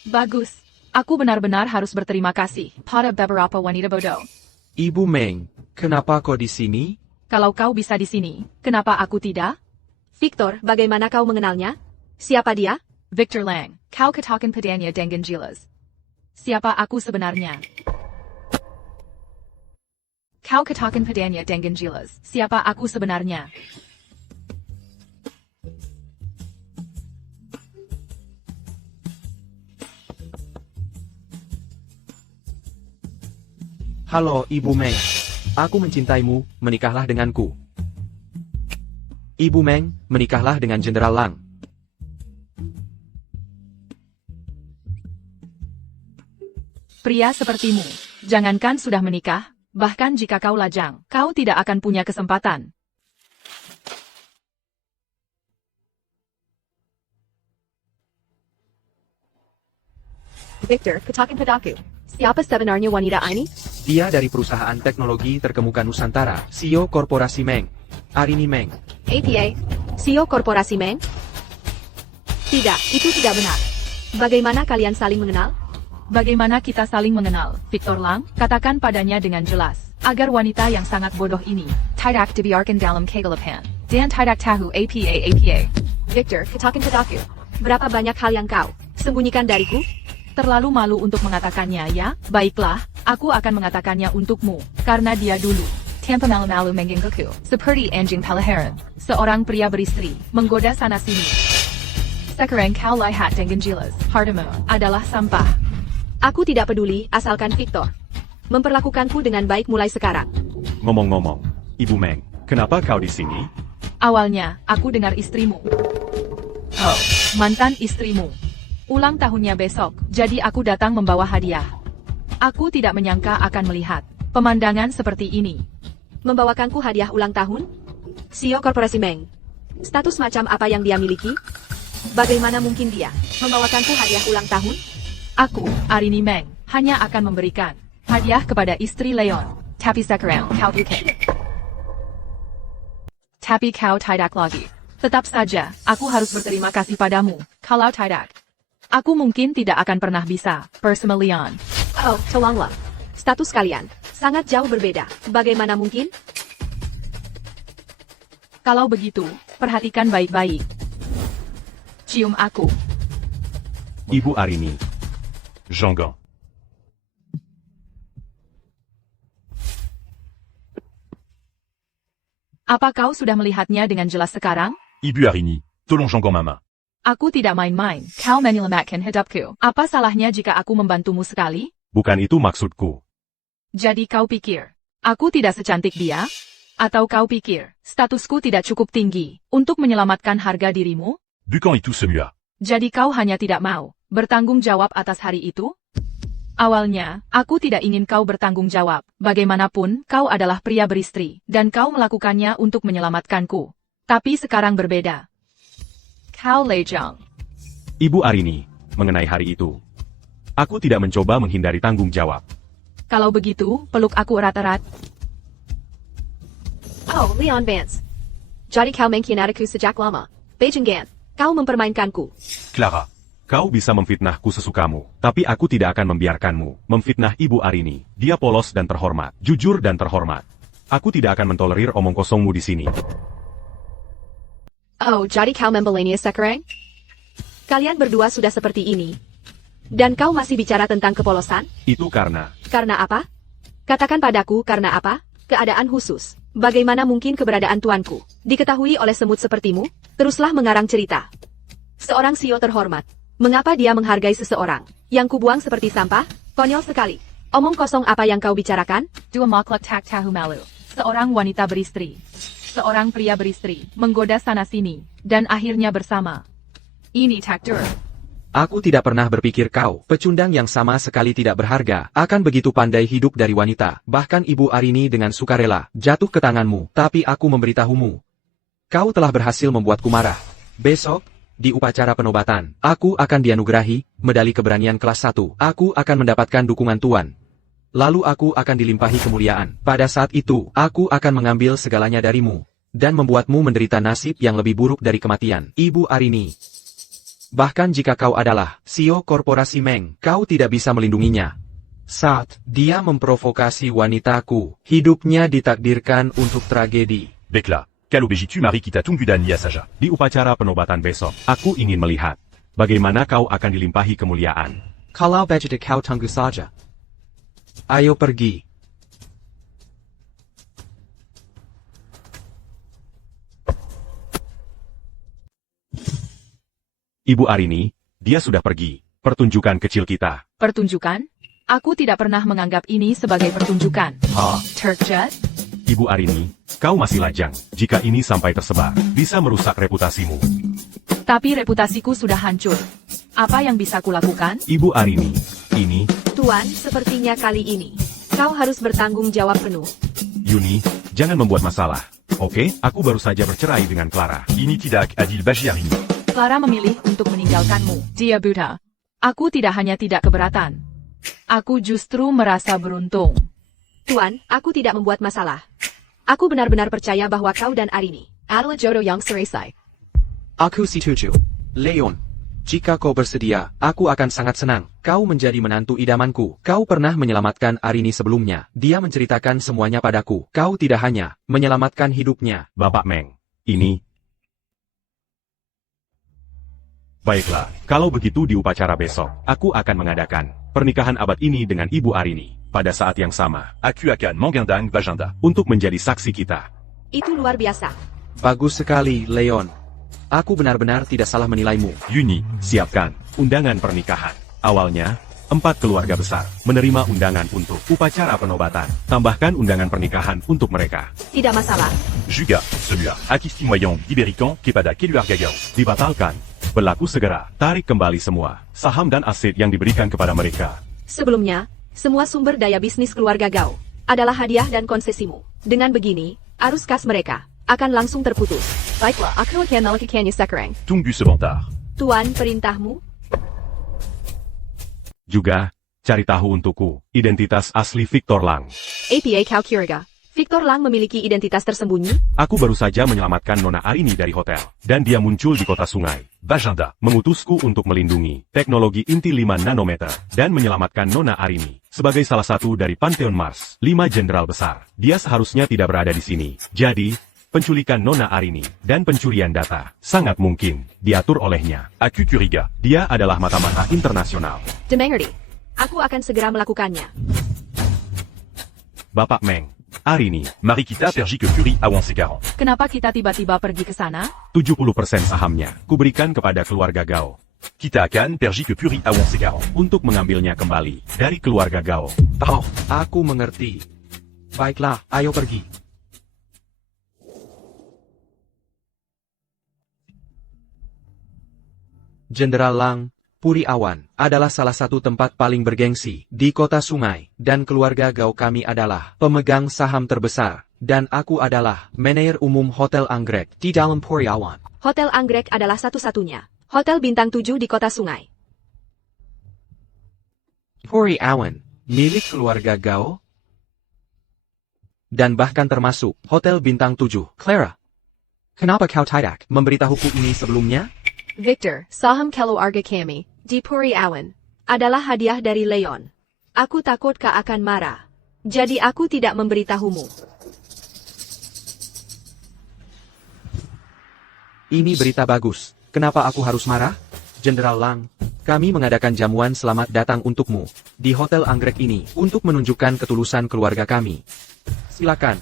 Bagus. Aku benar-benar harus berterima kasih pada beberapa wanita bodoh. Ibu Meng, kenapa kau di sini? Kalau kau bisa di sini, kenapa aku tidak? Victor, bagaimana kau mengenalnya? Siapa dia? Victor Lang, kau katakan padanya dengan jelas. Siapa aku sebenarnya? Kau katakan padanya dengan jelas. Siapa aku sebenarnya? Halo Ibu Meng. Aku mencintaimu, menikahlah denganku. Ibu Meng, menikahlah dengan Jenderal Lang. Pria sepertimu, jangankan sudah menikah, bahkan jika kau lajang, kau tidak akan punya kesempatan. Victor, katakan padaku. Siapa sebenarnya wanita ini? Dia dari perusahaan teknologi terkemuka Nusantara, CEO Korporasi Meng. Arini Meng. APA, CEO Korporasi Meng? Tidak, itu tidak benar. Bagaimana kalian saling mengenal? Bagaimana kita saling mengenal, Victor Lang? Katakan padanya dengan jelas, agar wanita yang sangat bodoh ini tidak dibiarkan dalam kegelapan, dan tidak tahu apa. Victor, katakan padaku. Berapa banyak hal yang kau sembunyikan dariku? Terlalu malu untuk mengatakannya ya? Baiklah, aku akan mengatakannya untukmu, karena dia dulu tanpa malu-malu menggenggaku, seperti anjing peliharaan. Seorang pria beristri, menggoda sana-sini. Sekarang kau lihat dengan jelas, hartamu adalah sampah. Aku tidak peduli, asalkan Victor memperlakukanku dengan baik mulai sekarang. Ngomong-ngomong, Ibu Meng, kenapa kau di sini? Awalnya, aku dengar istrimu. Oh, mantan istrimu. Ulang tahunnya besok, jadi aku datang membawa hadiah. Aku tidak menyangka akan melihat pemandangan seperti ini. Membawakanku hadiah ulang tahun? CEO Korporasi Meng. Status macam apa yang dia miliki? Bagaimana mungkin dia membawakanku hadiah ulang tahun? Aku, Arini Meng, hanya akan memberikan hadiah kepada istri Leon. Tapi sekarang kau bukan. Tapi kau tidak lagi. Tetap saja, aku harus berterima kasih padamu. Kalau tidak, aku mungkin tidak akan pernah bisa bersama Leon. Oh, tolonglah. Status kalian sangat jauh berbeda. Bagaimana mungkin? Kalau begitu, perhatikan baik-baik. Cium aku. Ibu Arini. Jean-Gan. Apa kau sudah melihatnya dengan jelas sekarang? Ibu Arini. Tolong Jean-Gan mama. Aku tidak main-main. Kau menyelamatkan hidupku. Apa salahnya jika aku membantumu sekali? Bukan itu maksudku. Jadi kau pikir, aku tidak secantik dia? Atau kau pikir, statusku tidak cukup tinggi untuk menyelamatkan harga dirimu? Bukan itu semua. Jadi kau hanya tidak mau bertanggung jawab atas hari itu? Awalnya, aku tidak ingin kau bertanggung jawab. Bagaimanapun, kau adalah pria beristri, dan kau melakukannya untuk menyelamatkanku. Tapi sekarang berbeda. Kau lejang. Ibu Arini, mengenai hari itu, aku tidak mencoba menghindari tanggung jawab. Kalau begitu, peluk aku erat-erat. Oh, Leon Vance. Jadi kau mengkhianatiku sejak lama. Beijing Gan, kau mempermainkanku. Clara. Kau bisa memfitnahku sesukamu, tapi aku tidak akan membiarkanmu memfitnah Ibu Arini. Dia polos dan terhormat, jujur dan terhormat. Aku tidak akan mentolerir omong kosongmu di sini. Oh, jadi kau membelanya sekarang? Kalian berdua sudah seperti ini. Dan kau masih bicara tentang kepolosan? Itu karena Karena apa? Katakan padaku karena apa? Keadaan khusus. Bagaimana mungkin keberadaan tuanku diketahui oleh semut sepertimu? Teruslah mengarang cerita. Seorang CEO terhormat. Mengapa dia menghargai seseorang yang kubuang seperti sampah? Konyol sekali. Omong kosong apa yang kau bicarakan? Dua makhluk tak tahu malu. Seorang wanita beristri. Seorang pria beristri, menggoda sana-sini, dan akhirnya bersama. Ini takdir. Aku tidak pernah berpikir kau, pecundang yang sama sekali tidak berharga, akan begitu pandai hidup dari wanita. Bahkan Ibu Arini dengan sukarela jatuh ke tanganmu, tapi aku memberitahumu. Kau telah berhasil membuatku marah. Besok, di upacara penobatan, aku akan dianugerahi medali keberanian kelas 1. Aku akan mendapatkan dukungan Tuan. Lalu aku akan dilimpahi kemuliaan. Pada saat itu, aku akan mengambil segalanya darimu, dan membuatmu menderita nasib yang lebih buruk dari kematian. Ibu Arini. Bahkan jika kau adalah CEO Korporasi Meng, kau tidak bisa melindunginya. Saat dia memprovokasi wanitaku, hidupnya ditakdirkan untuk tragedi. Bekla. Quelle obéis-tu Marie qui t'a tunggu Dani à Saja? Di upacara penobatan besok, aku ingin melihat bagaimana kau akan dilimpahi kemuliaan. Kalau begitu kau tunggu saja. Ayo pergi. Ibu Arini, dia sudah pergi. Pertunjukan kecil kita. Pertunjukan? Aku tidak pernah menganggap ini sebagai pertunjukan. Terkejut? Ibu Arini, kau masih lajang. Jika ini sampai tersebar, bisa merusak reputasimu. Tapi reputasiku sudah hancur. Apa yang bisa kulakukan? Ibu Arini, ini, Tuan, sepertinya kali ini kau harus bertanggung jawab penuh. Yuni, jangan membuat masalah. Oke, aku baru saja bercerai dengan Clara. Ini tidak adil bagi Arini. Clara memilih untuk meninggalkanmu. Dia buta. Aku tidak hanya tidak keberatan. Aku justru merasa beruntung. Tuan, aku tidak membuat masalah. Aku benar-benar percaya bahwa kau dan Arini adalah jodoh yang selesai. Aku setuju. Leon, jika kau bersedia, aku akan sangat senang. Kau menjadi menantu idamanku. Kau pernah menyelamatkan Arini sebelumnya. Dia menceritakan semuanya padaku. Kau tidak hanya menyelamatkan hidupnya. Bapak Meng, ini... Baiklah, kalau begitu di upacara besok, aku akan mengadakan pernikahan abad ini dengan Ibu Arini. Pada saat yang sama, Aku akan mengundang Vajanda. untuk menjadi saksi kita. Itu luar biasa. Bagus sekali, Leon. Aku benar-benar tidak salah menilaimu. Yuni, siapkan undangan pernikahan. Awalnya, 4 keluarga besar menerima undangan untuk upacara penobatan. Tambahkan undangan pernikahan untuk mereka. Tidak masalah. Juga, celui-là. Akisti Moyon, Iberican, Kepada Keluar Gagau. Dibatalkan. Berlaku segera. Tarik kembali semua saham dan aset yang diberikan kepada mereka. Sebelumnya, semua sumber daya bisnis keluarga Gao adalah hadiah dan konsesimu. Dengan begini, arus kas mereka akan langsung terputus. Baiklah, aku akan melakukannya sekarang. Tunggu sebentar. Tuan, perintahmu? Juga, cari tahu untukku identitas asli Victor Lang. APA Kau Kiriga. Victor Lang memiliki identitas tersembunyi? Aku baru saja menyelamatkan Nona Arini dari hotel, dan dia muncul di kota sungai. Vajanda. Mengutusku untuk melindungi teknologi inti 5 nanometer, dan menyelamatkan Nona Arini. Sebagai salah satu dari Pantheon Mars, 5 jenderal besar, dia seharusnya tidak berada di sini. Jadi, penculikan Nona Arini, dan pencurian data, sangat mungkin, diatur olehnya. Aku curiga. Dia adalah mata-mata internasional. Dimengerti. Aku akan segera melakukannya. Bapak Meng, Arini, Mari kita pergi ke Curie Awan sekarang. Kenapa kita tiba-tiba pergi ke sana? 70% sahamnya, kuberikan kepada keluarga Gao. Kita akan pergi ke Curie Awan sekarang. Untuk mengambilnya kembali, dari keluarga Gao. Oh, aku mengerti. Baiklah, ayo pergi. Jenderal Lang, Puri Awan, adalah salah satu tempat paling bergengsi di kota sungai, dan keluarga Gao kami adalah pemegang saham terbesar, dan aku adalah manajer umum Hotel Anggrek di dalam Puri Awan. Hotel Anggrek adalah satu-satunya hotel bintang 7 di kota sungai. Puri Awan, milik keluarga Gao? Dan bahkan termasuk Hotel Bintang 7. Clara, kenapa kau tidak memberitahuku ini sebelumnya? Victor, saham keluarga kami di Puri Awan adalah hadiah dari Leon. Aku takut kau akan marah. Jadi aku tidak memberitahumu. Ini berita bagus. Kenapa aku harus marah? Jenderal Lang, kami mengadakan jamuan selamat datang untukmu di Hotel Anggrek ini untuk menunjukkan ketulusan keluarga kami. Silakan.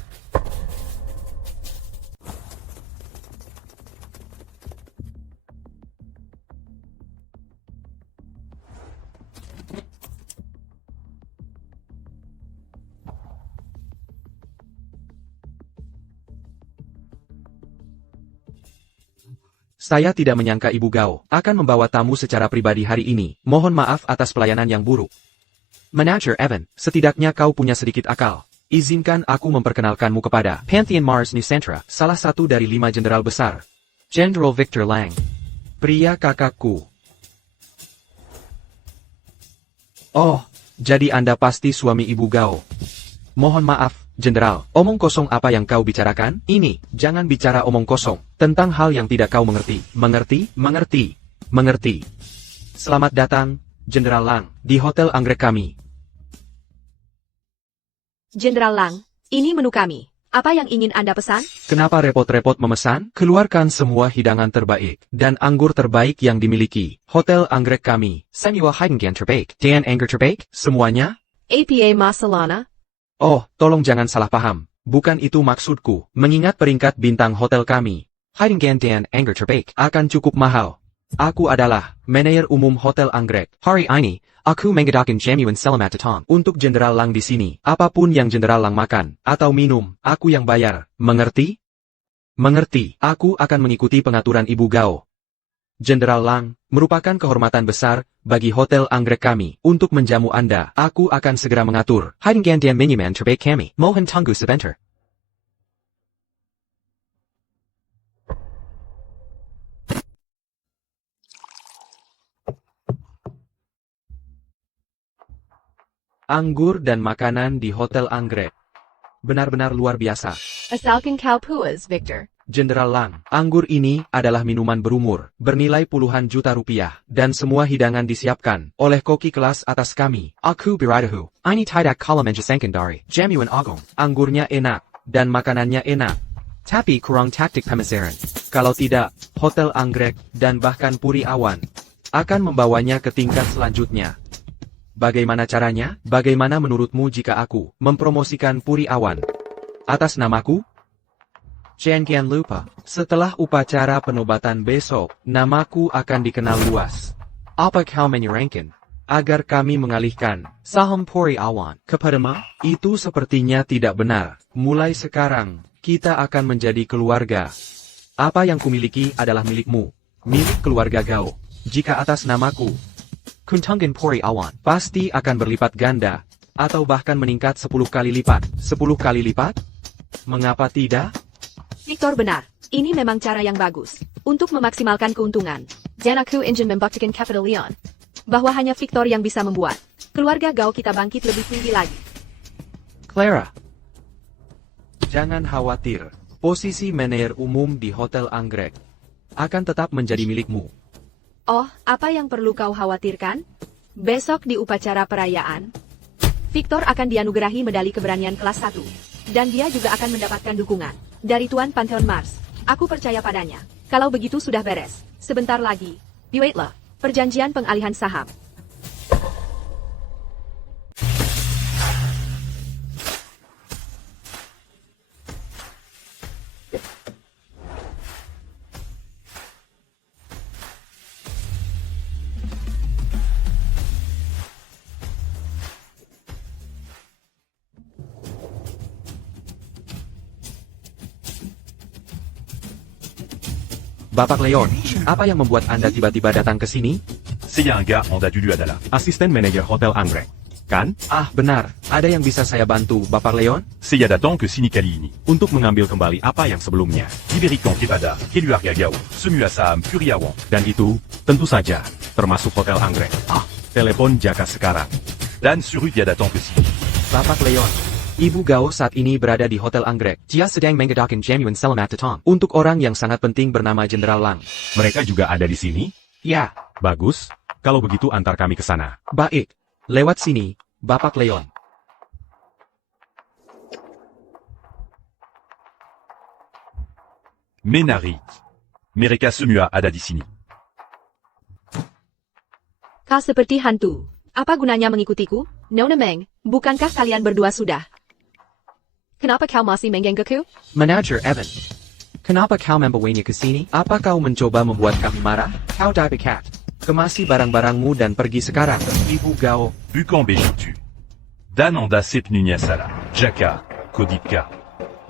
Saya tidak menyangka Ibu Gao akan membawa tamu secara pribadi hari ini. Mohon maaf atas pelayanan yang buruk. Manager Evan, setidaknya kau punya sedikit akal. Izinkan aku memperkenalkanmu kepada Pantheon Mars Nusantara, salah satu dari 5 jenderal besar. Jenderal Victor Lang. Pria kakakku. Oh, jadi Anda pasti suami Ibu Gao. Mohon maaf, Jenderal, omong kosong apa yang kau bicarakan? Ini, jangan bicara omong kosong, tentang hal yang tidak kau mengerti. Mengerti? Mengerti. Mengerti. Selamat datang, Jenderal Lang, di Hotel Anggrek kami. Jenderal Lang, ini menu kami. Apa yang ingin Anda pesan? Kenapa repot-repot memesan? Keluarkan semua hidangan terbaik, dan anggur terbaik yang dimiliki. Hotel Anggrek kami, Samuel Heidengan terbaik, dan anggur terbaik, semuanya? APA Masalana? Oh, tolong jangan salah paham. Bukan itu maksudku, mengingat peringkat bintang hotel kami. Heidengan dan anggur terbaik akan cukup mahal. Aku adalah manajer umum Hotel Anggrek. Hari ini, aku mengadakan jamuan selamat datang untuk Jenderal Lang di sini. Apapun yang Jenderal Lang makan atau minum, aku yang bayar. Mengerti? Mengerti. Aku akan mengikuti pengaturan Ibu Gao. Jenderal Lang, merupakan kehormatan besar bagi Hotel Anggrek kami untuk menjamu Anda. Aku akan segera mengatur. Heidengan dan minuman terbaik kami. Mohon tunggu sebentar. Anggur dan makanan di Hotel Anggrek. Benar-benar luar biasa. Asalkan kau puas, Victor. Jenderal Lang, anggur ini adalah minuman berumur, bernilai puluhan juta rupiah, dan semua hidangan disiapkan oleh koki kelas atas kami. Aku beradahu. Ini tidak kalah menjasangkan dari jamuan agung. Anggurnya enak, dan makanannya enak. Tapi kurang taktik pemasaran. Kalau tidak, Hotel Anggrek, dan bahkan Puri Awan, akan membawanya ke tingkat selanjutnya. Bagaimana caranya? Bagaimana menurutmu jika aku mempromosikan Puri Awan atas namaku? Jangan lupa, setelah upacara penobatan besok, namaku akan dikenal luas. Apa kau menyarankan agar kami mengalihkan saham Puri Awan kepadamu? Itu sepertinya tidak benar. Mulai sekarang, kita akan menjadi keluarga. Apa yang kumiliki adalah milikmu, milik keluarga Gao. Jika atas namaku, Kuntunggan Puri Awan pasti akan berlipat ganda, atau bahkan meningkat 10 kali lipat. 10 kali lipat? Mengapa tidak? Victor benar. Ini memang cara yang bagus untuk memaksimalkan keuntungan. Dan aku ingin membuktikan Capital Leon bahwa hanya Victor yang bisa membuat keluarga Gao kita bangkit lebih tinggi lagi. Clara, jangan khawatir. Posisi manajer umum di Hotel Anggrek akan tetap menjadi milikmu. Oh, apa yang perlu kau khawatirkan? Besok di upacara perayaan, Victor akan dianugerahi medali keberanian kelas 1. Dan dia juga akan mendapatkan dukungan dari Tuan Pantheon Mars. Aku percaya padanya. Kalau begitu sudah beres. Sebentar lagi, buatlah perjanjian pengalihan saham. Bapak Leon, apa yang membuat Anda tiba-tiba datang ke sini? C'est y a un gars en dadu Adala. Asisten manajer Hotel Anggrek. Kan? Ah, benar. Ada yang bisa saya bantu, Bapak Leon? C'est y a datant que Sinikali ini. Untuk mengambil kembali apa yang sebelumnya. Iberikan Kepada, Keluarga Gao, Semu Asam, Puri Awan. Dan itu, tentu saja, termasuk Hotel Anggrek. Telepon Jaka sekarang. Dan Suru y a datant que Sini. Bapak Leon, Ibu Gao saat ini berada di Hotel Anggrek. Dia sedang mengadakan jamuan selamat datang untuk orang yang sangat penting bernama Jenderal Lang. Mereka juga ada di sini? Ya, Bagus. Kalau begitu antar kami ke sana. baik. Lewat sini, Bapak Leon. Menari. Mereka semua ada di sini. Kau seperti hantu. Apa gunanya mengikutiku? Nona Meng, bukankah kalian berdua sudah? Kenapa kau masih menggangguku? Manager Evan, kenapa kau membawanya ke sini? Apa kau mencoba membuat kami marah? Kau dapat kemasi barang-barangmu dan pergi sekarang, Ibu Gao. Bukan Bejitu. Dan Anda Sepnunya Sala. Jaka, Kodipka.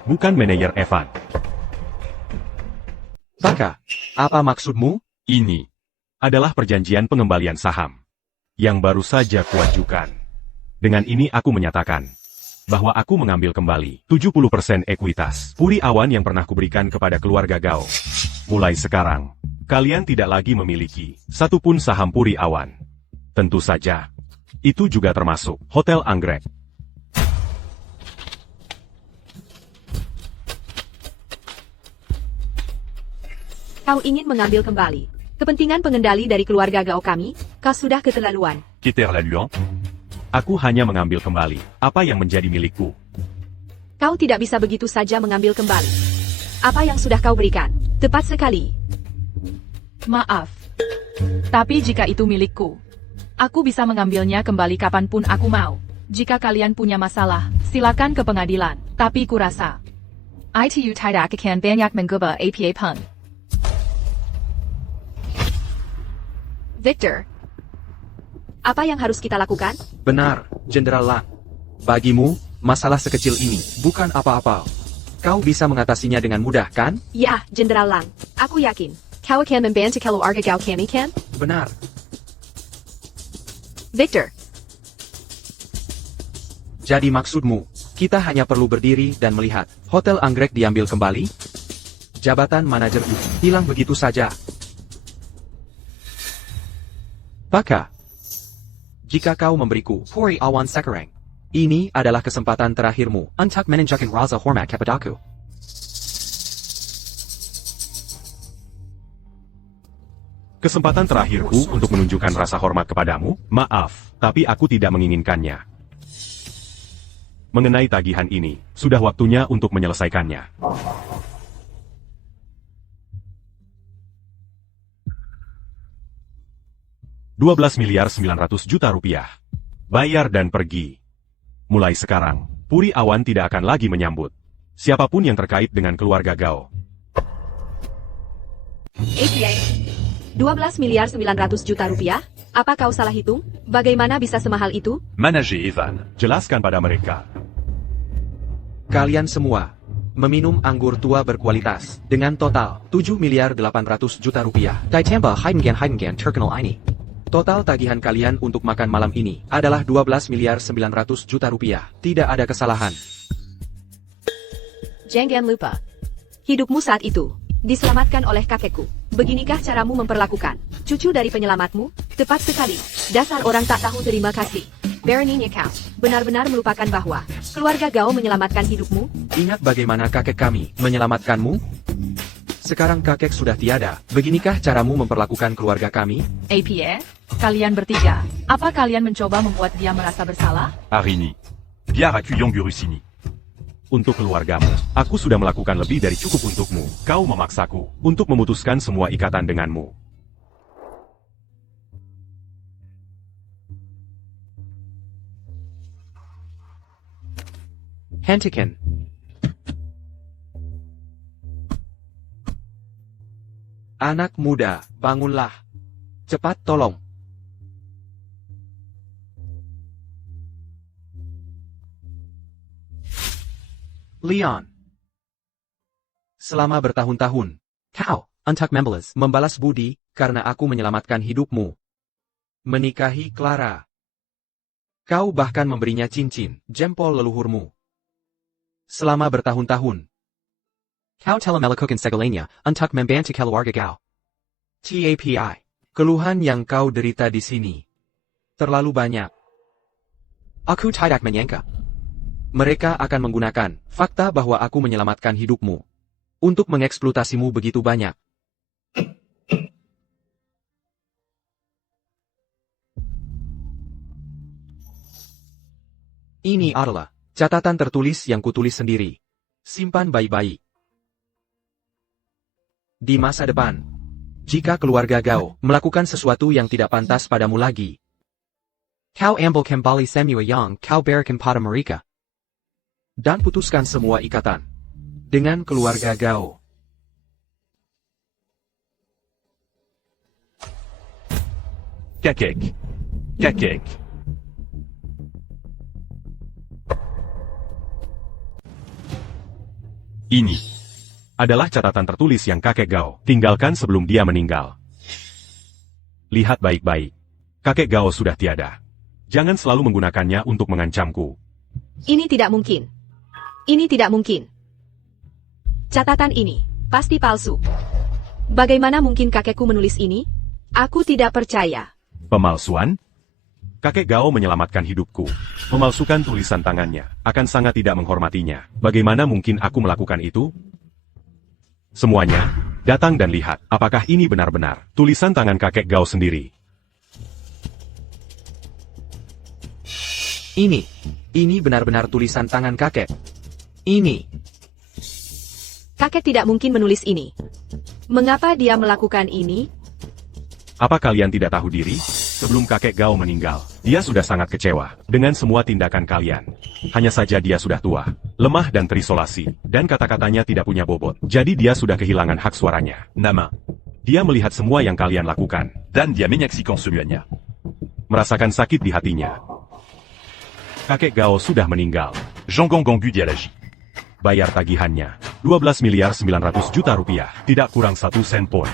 Bukan manajer Evan. Baka, apa maksudmu? Ini adalah perjanjian pengembalian saham yang baru saja kuajukan. Dengan ini aku menyatakan bahwa aku mengambil kembali 70% ekuitas Puri Awan yang pernah kuberikan kepada keluarga Gao. Mulai sekarang, kalian tidak lagi memiliki satupun saham Puri Awan. Tentu saja, itu juga termasuk Hotel Anggrek. Kau ingin mengambil kembali kepentingan pengendali dari keluarga Gao kami? Kau sudah keterlaluan. Keter la Luan. Aku hanya mengambil kembali apa yang menjadi milikku. Kau tidak bisa begitu saja mengambil kembali apa yang sudah kau berikan. Tepat sekali. Maaf. Tapi jika itu milikku, aku bisa mengambilnya kembali kapanpun aku mau. Jika kalian punya masalah, silakan ke pengadilan. Tapi kurasa itu tidak akan banyak mengubah apa pun. Victor, apa yang harus kita lakukan? Benar, Jenderal Lang. Bagimu, masalah sekecil ini bukan apa-apa. Kau bisa mengatasinya dengan mudah, kan? Ya, Jenderal Lang. Aku yakin. Kau akan membantu keluarga Gao kami, kan? Benar. Victor, Jadi maksudmu, kita hanya perlu berdiri dan melihat Hotel Anggrek diambil kembali? Jabatan manajer itu hilang begitu saja. Baka, Jika kau memberiku Puri Awan Sekarang, ini adalah kesempatan terakhirmu untuk menunjukkan rasa hormat kepadaku. Kesempatan terakhirku untuk menunjukkan rasa hormat kepadamu, maaf, tapi aku tidak menginginkannya. Mengenai tagihan ini, sudah waktunya untuk menyelesaikannya. $12.900 juta. Bayar dan pergi. Mulai sekarang, Puri Awan tidak akan lagi menyambut siapapun yang terkait dengan keluarga Gao. APA. 12.900 juta rupiah? Apa kau salah hitung? Bagaimana bisa semahal itu? Manager Evan. Jelaskan pada mereka. Kalian semua meminum anggur tua berkualitas dengan total $7.800 juta. Ditambah Heidengan Terkenal ini. Total tagihan kalian untuk makan malam ini adalah $12.900 juta. Tidak ada kesalahan. Jangan lupa. Hidupmu saat itu diselamatkan oleh kakekku. Beginikah caramu memperlakukan cucu dari penyelamatmu? Tepat sekali. Dasar orang tak tahu terima kasih. Beraninya kau benar-benar melupakan bahwa keluarga Gao menyelamatkan hidupmu? Ingat bagaimana kakek kami menyelamatkanmu? Sekarang kakek sudah tiada. Beginikah caramu memperlakukan keluarga kami? APA, kalian bertiga, apa kalian mencoba membuat dia merasa bersalah? Arini. Biar accueillant Gurusini. Untuk keluargamu, aku sudah melakukan lebih dari cukup untukmu. Kau memaksaku untuk memutuskan semua ikatan denganmu. Hentikan. Anak muda, bangunlah. Cepat tolong. Leon. Selama bertahun-tahun, kau, untuk membalas budi, karena aku menyelamatkan hidupmu. Menikahi Clara. Kau bahkan memberinya cincin, jempol leluhurmu. Selama bertahun-tahun, kau telah melakukan segalanya untuk membantu keluarga Gao. TAPI. Keluhan yang kau derita di sini terlalu banyak. Aku tidak menyangka mereka akan menggunakan fakta bahwa aku menyelamatkan hidupmu untuk mengeksploitasimu begitu banyak. Ini adalah catatan tertulis yang kutulis sendiri. Simpan baik-baik. Di masa depan, jika keluarga Gao melakukan sesuatu yang tidak pantas padamu lagi, kau ambil kembali semua yang kau berikan pada mereka. Dan putuskan semua ikatan dengan keluarga Gao. Kakek. Kakek. Ini adalah catatan tertulis yang kakek Gao tinggalkan sebelum dia meninggal. Lihat baik-baik. Kakek Gao sudah tiada. Jangan selalu menggunakannya untuk mengancamku. Ini tidak mungkin. Ini tidak mungkin. Catatan ini pasti palsu. Bagaimana mungkin kakekku menulis ini? Aku tidak percaya. Pemalsuan? Kakek Gao menyelamatkan hidupku. Memalsukan tulisan tangannya akan sangat tidak menghormatinya. Bagaimana mungkin aku melakukan itu? Semuanya, datang dan lihat apakah ini benar-benar tulisan tangan kakek Gao sendiri. Ini benar-benar tulisan tangan kakek. Ini. Kakek tidak mungkin menulis ini. Mengapa dia melakukan ini? Apa kalian tidak tahu diri? Sebelum kakek Gao meninggal, dia sudah sangat kecewa dengan semua tindakan kalian. Hanya saja dia sudah tua, lemah dan terisolasi, dan kata-katanya tidak punya bobot. Jadi dia sudah kehilangan hak suaranya. Nama. Dia melihat semua yang kalian lakukan. Dan dia menyaksikan semuanya. Merasakan sakit di hatinya. Kakek Gao sudah meninggal. Jean Gonggongu dialagi. Bayar tagihannya, $12.900 juta. Tidak kurang 1 sen pun.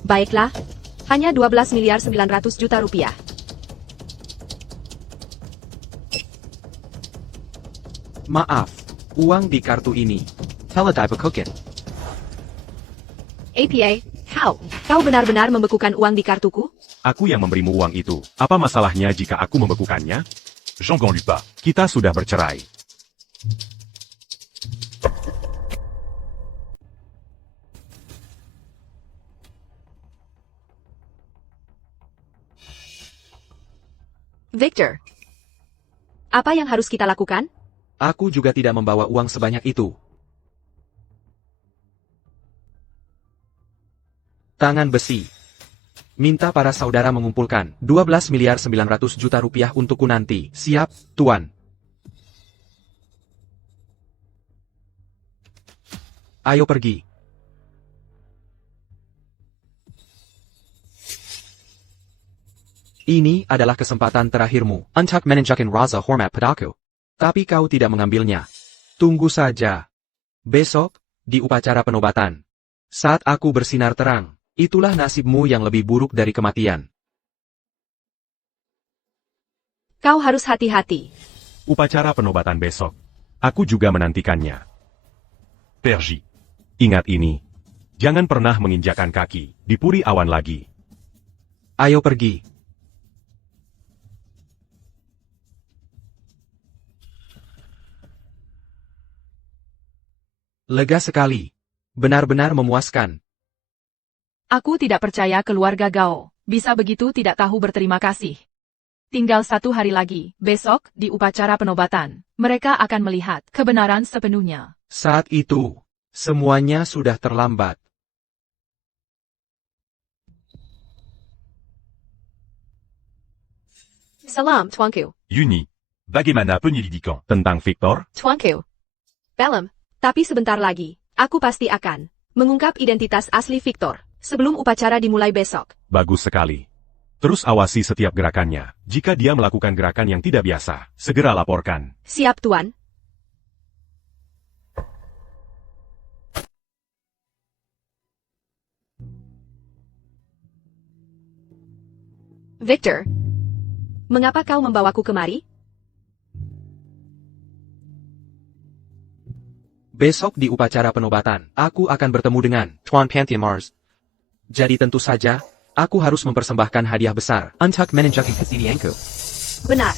Baiklah, hanya $12.900 juta. Maaf, uang di kartu ini telah dibukukan. APA, kau benar-benar membekukan uang di kartuku? Aku yang memberimu uang itu. Apa masalahnya jika aku membekukannya? Jean Ganlupa. Kita sudah bercerai. Victor, apa yang harus kita lakukan? Aku juga tidak membawa uang sebanyak itu. Tangan besi. Minta para saudara mengumpulkan 12.900.000.000 rupiah untukku nanti. Siap, Tuan. Ayo pergi. Ini adalah kesempatan terakhirmu. Untuk menunjukkan rasa hormat padaku. Tapi kau tidak mengambilnya. Tunggu saja. Besok, di upacara penobatan. Saat aku bersinar terang, itulah nasibmu yang lebih buruk dari kematian. Kau harus hati-hati. Upacara penobatan besok. Aku juga menantikannya. Pergi. Ingat ini. Jangan pernah menginjakan kaki di Puri Awan lagi. Ayo pergi. Lega sekali. Benar-benar memuaskan. Aku tidak percaya keluarga Gao bisa begitu tidak tahu berterima kasih. Tinggal 1 hari lagi, besok, di upacara penobatan, mereka akan melihat kebenaran sepenuhnya. Saat itu, semuanya sudah terlambat. Salam, Tuanku. Yuni. Bagaimana penyelidikan? Tentang Victor, Tuanku. Belum, tapi sebentar lagi, aku pasti akan mengungkap identitas asli Victor sebelum upacara dimulai besok. bagus sekali. Terus awasi setiap gerakannya. Jika dia melakukan gerakan yang tidak biasa, segera laporkan. Siap, Tuan. Victor, mengapa kau membawaku kemari? Besok di upacara penobatan, aku akan bertemu dengan Tuan Pantheon Mars. Jadi tentu saja, aku harus mempersembahkan hadiah besar untuk menunjukkan kesediaanku. Benar.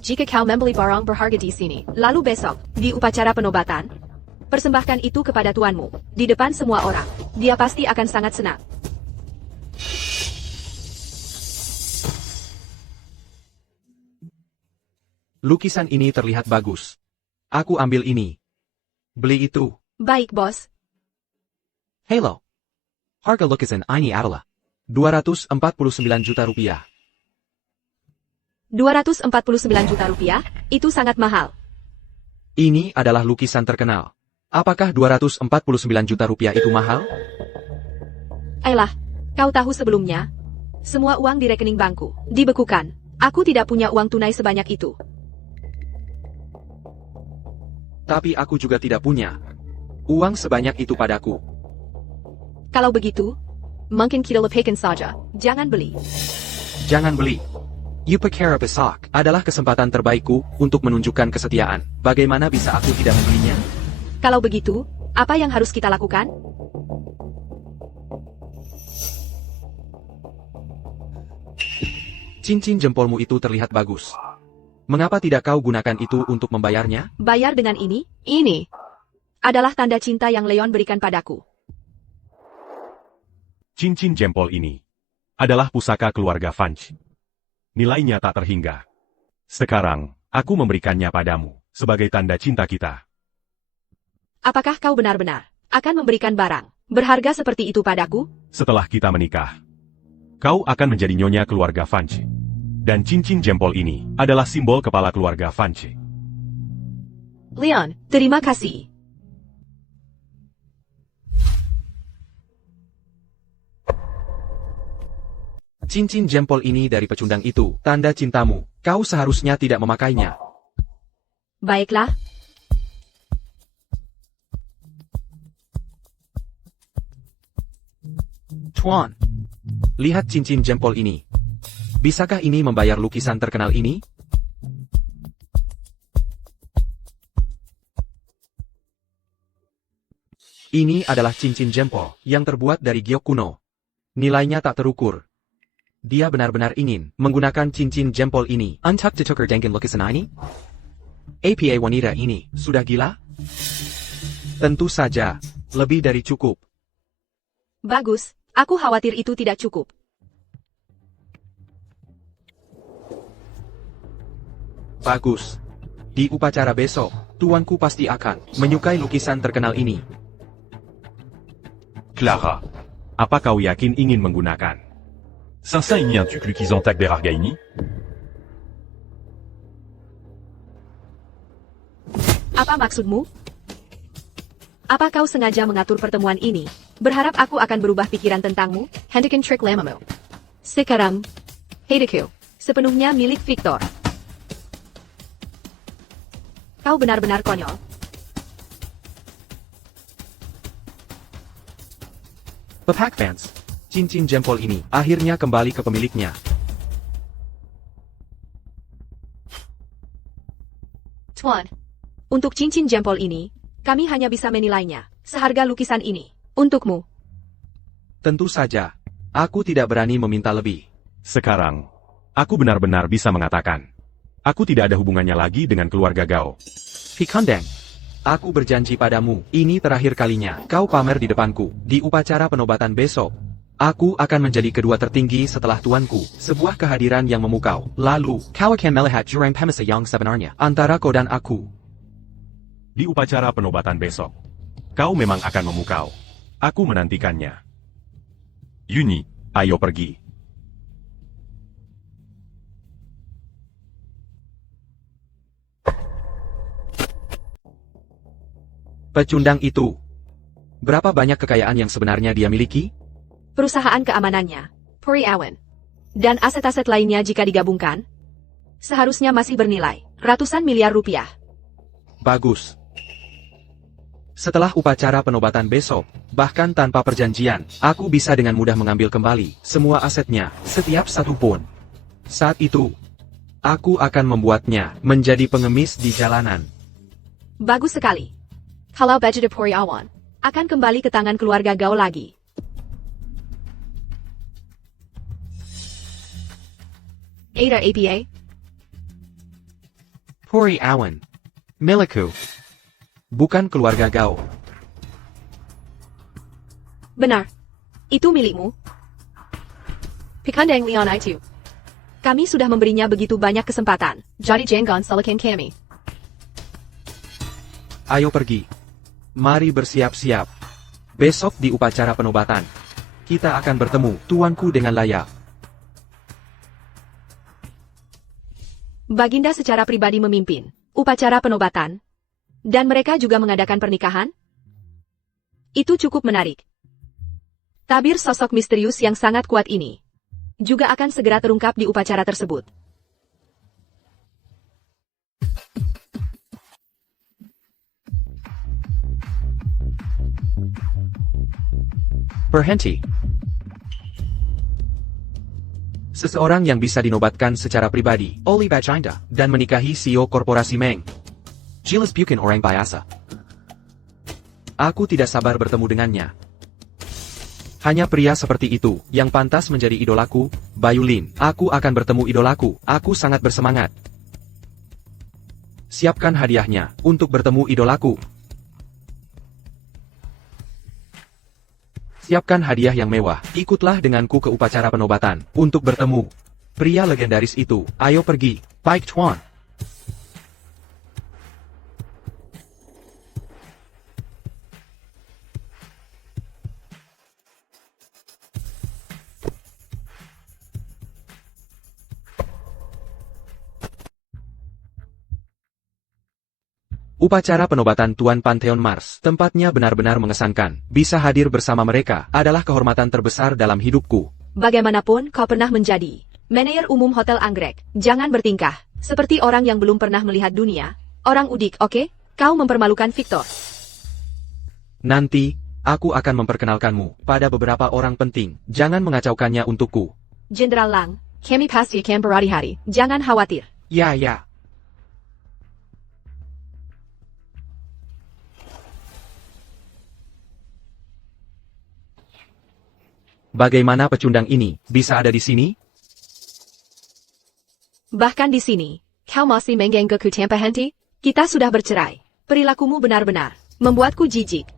Jika kau membeli barang berharga di sini, lalu besok, di upacara penobatan, persembahkan itu kepada tuanmu, di depan semua orang. Dia pasti akan sangat senang. Lukisan ini terlihat bagus. Aku ambil ini. Beli itu. Baik, bos. Halo. Harga lukisan ini adalah 249 juta rupiah. 249 juta rupiah, itu sangat mahal. Ini adalah lukisan terkenal. Apakah 249 juta rupiah itu mahal? Ayolah, kau tahu sebelumnya, semua uang di rekening bankku dibekukan. Aku tidak punya uang tunai sebanyak itu. Tapi aku juga tidak punya uang sebanyak itu padaku. Kalau begitu, mungkin kita lepaskan saja. Jangan beli. Jangan beli. Upacara besok adalah kesempatan terbaikku untuk menunjukkan kesetiaan. Bagaimana bisa aku tidak membelinya? Kalau begitu, apa yang harus kita lakukan? Cincin jempolmu itu terlihat bagus. Mengapa tidak kau gunakan itu untuk membayarnya? Bayar dengan ini? Ini adalah tanda cinta yang Leon berikan padaku. Cincin jempol ini adalah pusaka keluarga Vanch. Nilainya tak terhingga. Sekarang, aku memberikannya padamu sebagai tanda cinta kita. Apakah kau benar-benar akan memberikan barang berharga seperti itu padaku? Setelah kita menikah, kau akan menjadi nyonya keluarga Vanch. Dan cincin jempol ini adalah simbol kepala keluarga Vanch. Leon, terima kasih. Cincin jempol ini dari pecundang itu, tanda cintamu. Kau seharusnya tidak memakainya. Baiklah. Tuan, lihat cincin jempol ini. Bisakah ini membayar lukisan terkenal ini? Ini adalah cincin jempol yang terbuat dari giok kuno. Nilainya tak terukur. Dia benar-benar ingin menggunakan cincin jempol ini. Untuk ditukar dengan lukisan ini? Apa wanita ini sudah gila? Tentu saja, lebih dari cukup. Bagus, aku khawatir itu tidak cukup. Bagus. Di upacara besok, tuanku pasti akan menyukai lukisan terkenal ini. Clara. Apa kau yakin ingin menggunakan? Sincin ini un tuc Lukizantak Berargaini? Apa maksudmu? Apa kau sengaja mengatur pertemuan ini? Berharap aku akan berubah pikiran tentangmu? Hendikan trik lamamu. Sekarang, hidupku sepenuhnya milik Victor. Kau benar-benar konyol. Pepak fans. Cincin jempol ini akhirnya kembali ke pemiliknya. Tuan, untuk cincin jempol ini, kami hanya bisa menilainya seharga lukisan ini. Untukmu. Tentu saja. Aku tidak berani meminta lebih. Sekarang, aku benar-benar bisa mengatakan. Aku tidak ada hubungannya lagi dengan keluarga Gao. Pikondeng. Aku berjanji padamu, ini terakhir kalinya kau pamer di depanku, di upacara penobatan besok. Aku akan menjadi kedua tertinggi setelah tuanku, sebuah kehadiran yang memukau. Lalu, kau akan melihat jurang pemasa yang sebenarnya, antara kau dan aku. Di upacara penobatan besok, kau memang akan memukau. Aku menantikannya. Yuni. Ayo pergi. Pecundang itu. Berapa banyak kekayaan yang sebenarnya dia miliki? Perusahaan keamanannya, Puri Awan, dan aset-aset lainnya jika digabungkan, seharusnya masih bernilai ratusan miliar rupiah. Bagus. Setelah upacara penobatan besok, bahkan tanpa perjanjian, aku bisa dengan mudah mengambil kembali semua asetnya, setiap satu pun. Saat itu, aku akan membuatnya menjadi pengemis di jalanan. Bagus sekali. Kalau budget Puri Awan akan kembali ke tangan keluarga Gao lagi. Ada APA? Puri Awan. Milikku. Bukan keluarga Gao. Benar. Itu milikmu. Pikandang Leon itu. Kami sudah memberinya begitu banyak kesempatan. Jadi jangan salahkan kami. Ayo pergi. Mari bersiap-siap. Besok di upacara penobatan, kita akan bertemu tuanku dengan layak. Baginda secara pribadi memimpin upacara penobatan, dan mereka juga mengadakan pernikahan? Itu cukup menarik. Tabir sosok misterius yang sangat kuat ini juga akan segera terungkap di upacara tersebut. Berhenti. Seseorang yang bisa dinobatkan secara pribadi oleh Baginda dan menikahi CEO korporasi Meng. Jelas bukan orang biasa. Aku tidak sabar bertemu dengannya. Hanya pria seperti itu yang pantas menjadi idolaku, Bayu Lin. Aku akan bertemu idolaku, aku sangat bersemangat. Siapkan hadiahnya untuk bertemu idolaku. Siapkan hadiah yang mewah, ikutlah denganku ke upacara penobatan, untuk bertemu pria legendaris itu. Ayo pergi, baik Tuan. Upacara penobatan Tuan Pantheon Mars, tempatnya benar-benar mengesankan. Bisa hadir bersama mereka adalah kehormatan terbesar dalam hidupku. Bagaimanapun kau pernah menjadi manajer umum Hotel Anggrek, jangan bertingkah seperti orang yang belum pernah melihat dunia. Orang udik, oke? Kau mempermalukan Victor. Nanti, aku akan memperkenalkanmu pada beberapa orang penting. Jangan mengacaukannya untukku. Jenderal Lang, kami pasti akan berhati-hati. Jangan khawatir. Ya, ya. Bagaimana pecundang ini bisa ada di sini? Bahkan di sini, kau masih menggangguku tanpa henti? Kita sudah bercerai. Perilakumu benar-benar membuatku jijik.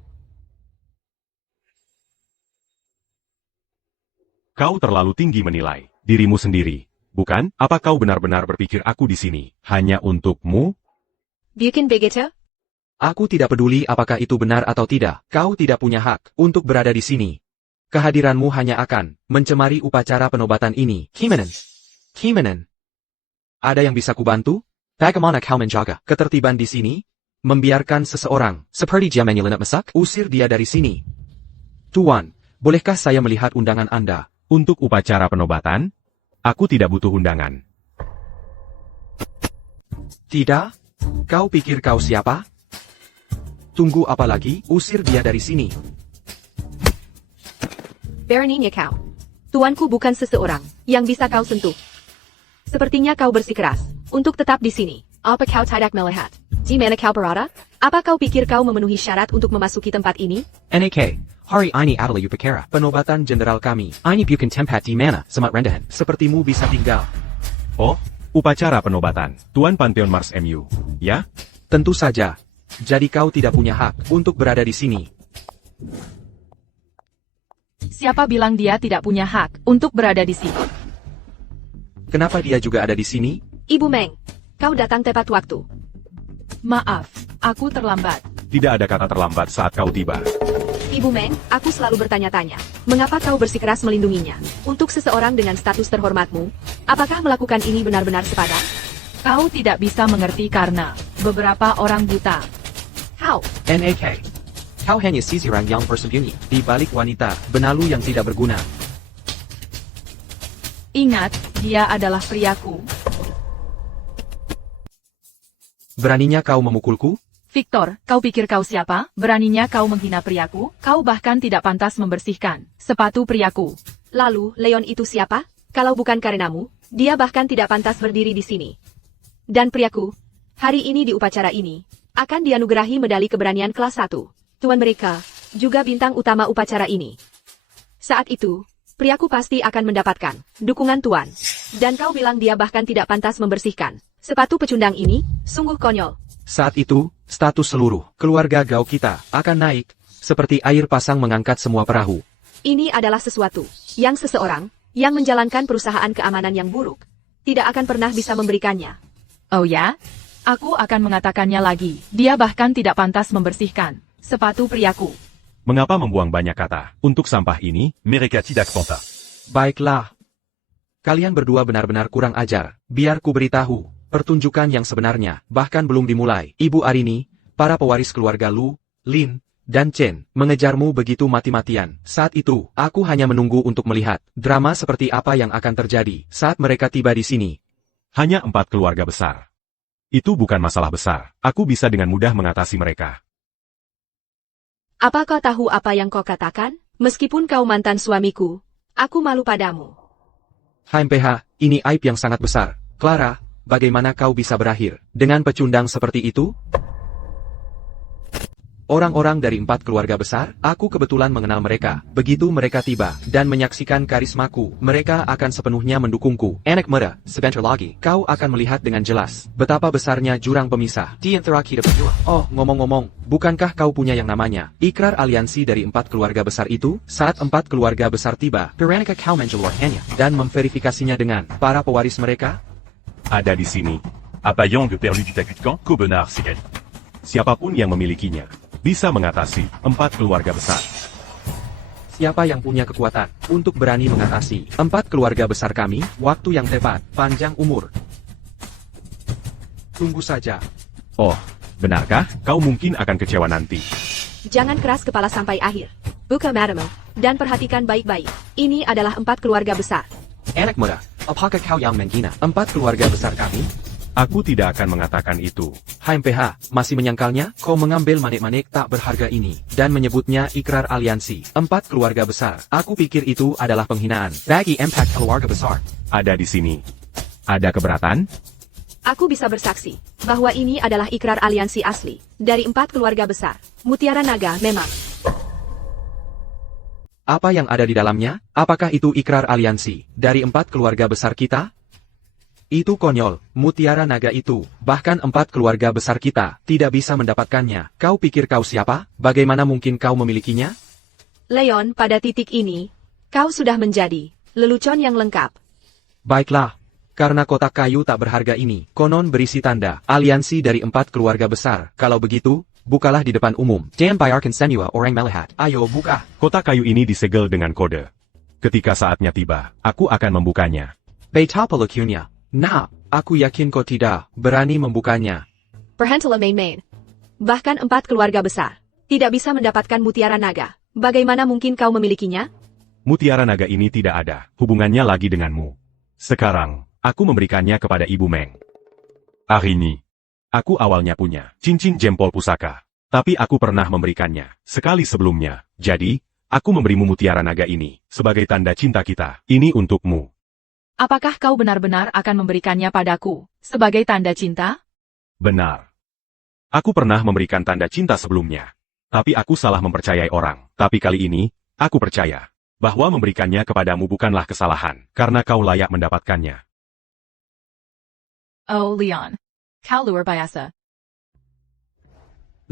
Kau terlalu tinggi menilai dirimu sendiri. Bukan, apa kau benar-benar berpikir aku di sini hanya untukmu? Bukan begitu? Aku tidak peduli apakah itu benar atau tidak. Kau tidak punya hak untuk berada di sini. Kehadiranmu hanya akan mencemari upacara penobatan ini. Kimanen. Ada yang bisa kubantu? Bagaimana kau menjaga ketertiban di sini? Membiarkan seseorang seperti dia menyelinap masak? Usir dia dari sini. Tuan, bolehkah saya melihat undangan Anda? Untuk upacara penobatan? Aku tidak butuh undangan. Tidak? Kau pikir kau siapa? Tunggu apa lagi? Usir dia dari sini. Beraninya kau. Tuanku bukan seseorang yang bisa kau sentuh. Sepertinya kau bersikeras untuk tetap di sini. Apa kau tidak melihat? Di mana kau berada? Apa kau pikir kau memenuhi syarat untuk memasuki tempat ini? NAK, hari ini adalah upacara penobatan jenderal kami. Ini bukan tempat di mana semat rendahan sepertimu bisa tinggal. Oh, upacara penobatan. Tuan Pantheon Mars MU. Ya? Tentu saja. Jadi kau tidak punya hak untuk berada di sini. Siapa bilang dia tidak punya hak untuk berada di sini? Kenapa dia juga ada di sini? Ibu Meng, kau datang tepat waktu. Maaf, aku terlambat. Tidak ada kata terlambat saat kau tiba. Ibu Meng, aku selalu bertanya-tanya, mengapa kau bersikeras melindunginya? Untuk seseorang dengan status terhormatmu, apakah melakukan ini benar-benar sepadan? Kau tidak bisa mengerti karena beberapa orang buta. Kau, NAK. Kau hanya sisirang yang bersembunyi di balik wanita benalu yang tidak berguna. Ingat, dia adalah priaku. Beraninya kau memukulku? Victor, kau pikir kau siapa? Beraninya kau menghina priaku? Kau bahkan tidak pantas membersihkan sepatu priaku. lalu Leon itu siapa? Kalau bukan karenamu, dia bahkan tidak pantas berdiri di sini. Dan priaku, hari ini di upacara ini, akan dianugerahi medali keberanian kelas 1. Tuan mereka, juga bintang utama upacara ini. Saat itu, priaku pasti akan mendapatkan dukungan Tuan. Dan kau bilang dia bahkan tidak pantas membersihkan sepatu pecundang ini? Sungguh konyol. Saat itu, status seluruh keluarga Gao kita akan naik, seperti air pasang mengangkat semua perahu. Ini adalah sesuatu yang seseorang yang menjalankan perusahaan keamanan yang buruk tidak akan pernah bisa memberikannya. Oh ya? Aku akan mengatakannya lagi. Dia bahkan tidak pantas membersihkan sepatu priaku. Mengapa membuang banyak kata untuk sampah ini? Mereka tidak pantas. Baiklah. Kalian berdua benar-benar kurang ajar. Biar ku beritahu, pertunjukan yang sebenarnya bahkan belum dimulai. Ibu Arini, para pewaris keluarga Lu, Lin, dan Chen mengejarmu begitu mati-matian. Saat itu, aku hanya menunggu untuk melihat drama seperti apa yang akan terjadi saat mereka tiba di sini. Hanya 4 keluarga besar. Itu bukan masalah besar. Aku bisa dengan mudah mengatasi mereka. Apa kau tahu apa yang kau katakan? Meskipun kau mantan suamiku, aku malu padamu. HMPH, ini aib yang sangat besar. Clara, bagaimana kau bisa berakhir dengan pecundang seperti itu? Orang-orang dari 4 keluarga besar, aku kebetulan mengenal mereka. Begitu mereka tiba dan menyaksikan karismaku, mereka akan sepenuhnya mendukungku. Anak muda, sebentar lagi, kau akan melihat dengan jelas betapa besarnya jurang pemisah di antara kita berdua. Oh, ngomong-ngomong, bukankah kau punya yang namanya ikrar aliansi dari 4 keluarga besar itu? Saat 4 keluarga besar tiba, Veronica kau menjelaskannya dan memverifikasinya dengan para pewaris mereka? Ada di sini. Apa Yang perlu ditakutkan? Kobenar sekali. Siapapun yang memilikinya bisa mengatasi 4 keluarga besar. Siapa yang punya kekuatan untuk berani mengatasi 4 keluarga besar kami? Waktu yang tepat, panjang umur. Tunggu saja. Oh, benarkah? Kau mungkin akan kecewa nanti. Jangan keras kepala sampai akhir. Buka matamu, dan perhatikan baik-baik. Ini adalah 4 keluarga besar. Anak muda, apakah kau yang menghina 4 keluarga besar kami? Aku tidak akan mengatakan itu. HMPH, masih menyangkalnya? Kau mengambil manik-manik tak berharga ini, dan menyebutnya ikrar aliansi 4 keluarga besar. Aku pikir itu adalah penghinaan bagi 4 keluarga besar. Ada di sini. Ada keberatan? Aku bisa bersaksi bahwa ini adalah ikrar aliansi asli dari 4 keluarga besar. Mutiara Naga memang. Apa yang ada di dalamnya? Apakah itu ikrar aliansi dari 4 keluarga besar kita? Itu konyol, mutiara naga itu, bahkan 4 keluarga besar kita, tidak bisa mendapatkannya. Kau pikir kau siapa? Bagaimana mungkin kau memilikinya? Leon, pada titik ini, kau sudah menjadi lelucon yang lengkap. Baiklah. Karena kotak kayu tak berharga ini, konon berisi tanda, aliansi dari 4 keluarga besar. Kalau begitu, bukalah di depan umum. Dan bayarkan semua orang melihat. Ayo buka. Kotak kayu ini disegel dengan kode. Ketika saatnya tiba, aku akan membukanya. Betapa lucunya. Nah, aku yakin kau tidak berani membukanya. Perhentilah main-main. Bahkan 4 keluarga besar tidak bisa mendapatkan mutiara naga. Bagaimana mungkin kau memilikinya? Mutiara naga ini tidak ada hubungannya lagi denganmu. Sekarang, aku memberikannya kepada Ibu Meng. Arini. Aku awalnya punya cincin jempol pusaka. Tapi aku pernah memberikannya sekali sebelumnya. Jadi, aku memberimu mutiara naga ini sebagai tanda cinta kita. Ini untukmu. Apakah kau benar-benar akan memberikannya padaku sebagai tanda cinta? Benar. Aku pernah memberikan tanda cinta sebelumnya. Tapi aku salah mempercayai orang. Tapi kali ini, aku percaya bahwa memberikannya kepadamu bukanlah kesalahan, karena kau layak mendapatkannya. Oh Leon. Kau luar biasa.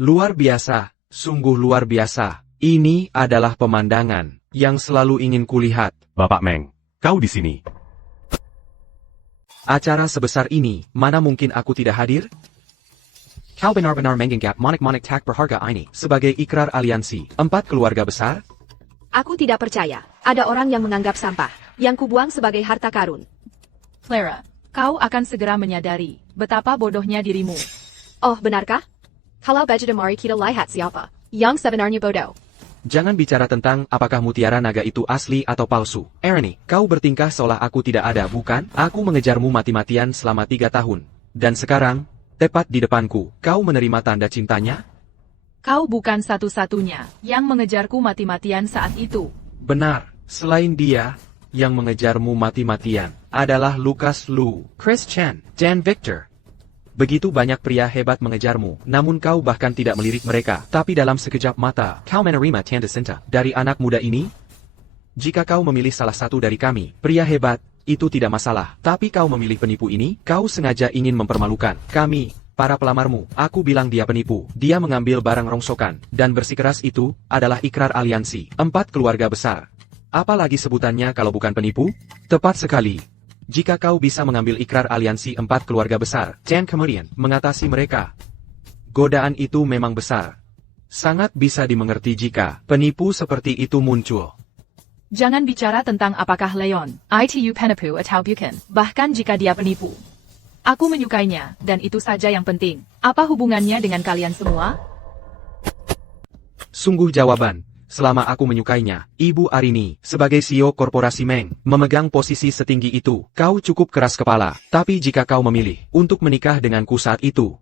Luar biasa, sungguh luar biasa. Ini adalah pemandangan yang selalu ingin kulihat. Bapak Meng, kau di sini. Acara sebesar ini, mana mungkin aku tidak hadir? Kau benar-benar menganggap monik-monik tak berharga ini sebagai ikrar aliansi 4 keluarga besar? Aku tidak percaya. Ada orang yang menganggap sampah yang kubuang sebagai harta karun. Clara, kau akan segera menyadari betapa bodohnya dirimu. Oh, benarkah? Kalau baju mari kita lihat siapa yang sebenarnya bodoh. Jangan bicara tentang apakah mutiara naga itu asli atau palsu. Ernie, kau bertingkah seolah aku tidak ada, bukan? Aku mengejarmu mati-matian selama 3 tahun. Dan sekarang, tepat di depanku, kau menerima tanda cintanya? Kau bukan satu-satunya yang mengejarku mati-matian saat itu. Benar, selain dia, yang mengejarmu mati-matian adalah Lucas Lu, Chris Chen, dan Victor. Begitu banyak pria hebat mengejarmu, namun kau bahkan tidak melirik mereka. Tapi dalam sekejap mata, kau menerima tanda cinta dari anak muda ini? Jika kau memilih salah satu dari kami, pria hebat, itu tidak masalah. Tapi kau memilih penipu ini, kau sengaja ingin mempermalukan kami, para pelamarmu. Aku bilang dia penipu. Dia mengambil barang rongsokan, dan bersikeras itu adalah ikrar aliansi 4 keluarga besar. Apalagi sebutannya kalau bukan penipu? Tepat sekali. Jika kau bisa mengambil ikrar aliansi 4 keluarga besar, dan kemudian mengatasi mereka, godaan itu memang besar. Sangat bisa dimengerti jika penipu seperti itu muncul. Jangan bicara tentang apakah Leon, itu penipu atau bukan, bahkan jika dia penipu. Aku menyukainya, dan itu saja yang penting. Apa hubungannya dengan kalian semua? Sungguh jawaban. Selama aku menyukainya, Ibu Arini, sebagai CEO korporasi Meng, memegang posisi setinggi itu, kau cukup keras kepala. Tapi jika kau memilih untuk menikah denganku saat itu,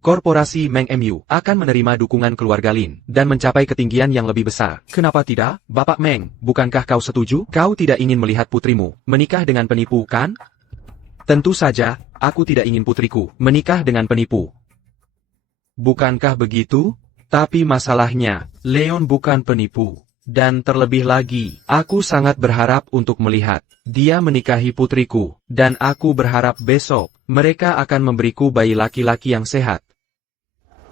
korporasi Meng MU akan menerima dukungan keluarga Lin dan mencapai ketinggian yang lebih besar. Kenapa tidak, Bapak Meng? Bukankah kau setuju? Kau tidak ingin melihat putrimu menikah dengan penipu, kan? Tentu saja, aku tidak ingin putriku menikah dengan penipu. Bukankah begitu? Tapi masalahnya, Leon bukan penipu. Dan terlebih lagi, aku sangat berharap untuk melihat dia menikahi putriku. Dan aku berharap besok, mereka akan memberiku bayi laki-laki yang sehat.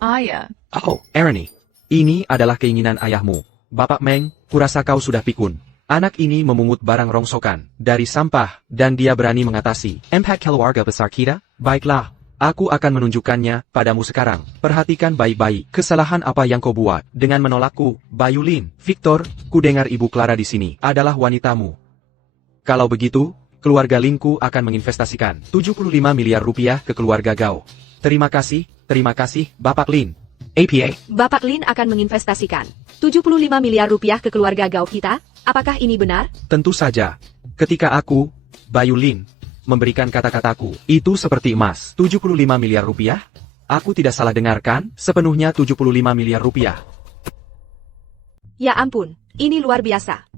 Ya. Oh, Ernie. Ini adalah keinginan ayahmu. Bapak Meng, kurasa kau sudah pikun. Anak ini memungut barang rongsokan dari sampah, dan dia berani mengatasi 4 keluarga besar kita? Baiklah. Aku akan menunjukkannya padamu sekarang. Perhatikan baik-baik kesalahan apa yang kau buat dengan menolakku, Bayu Lin. Victor, ku dengar Ibu Clara di sini adalah wanitamu. Kalau begitu, keluarga Linku akan menginvestasikan 75 miliar rupiah ke keluarga Gao. Terima kasih, Bapak Lin. APA. Bapak Lin akan menginvestasikan 75 miliar rupiah ke keluarga Gao kita? Apakah ini benar? Tentu saja. Ketika aku, Bayu Lin, memberikan kata-kataku, itu seperti emas. 75 miliar rupiah? Aku tidak salah dengarkan, sepenuhnya 75 miliar rupiah. Ya ampun, ini luar biasa.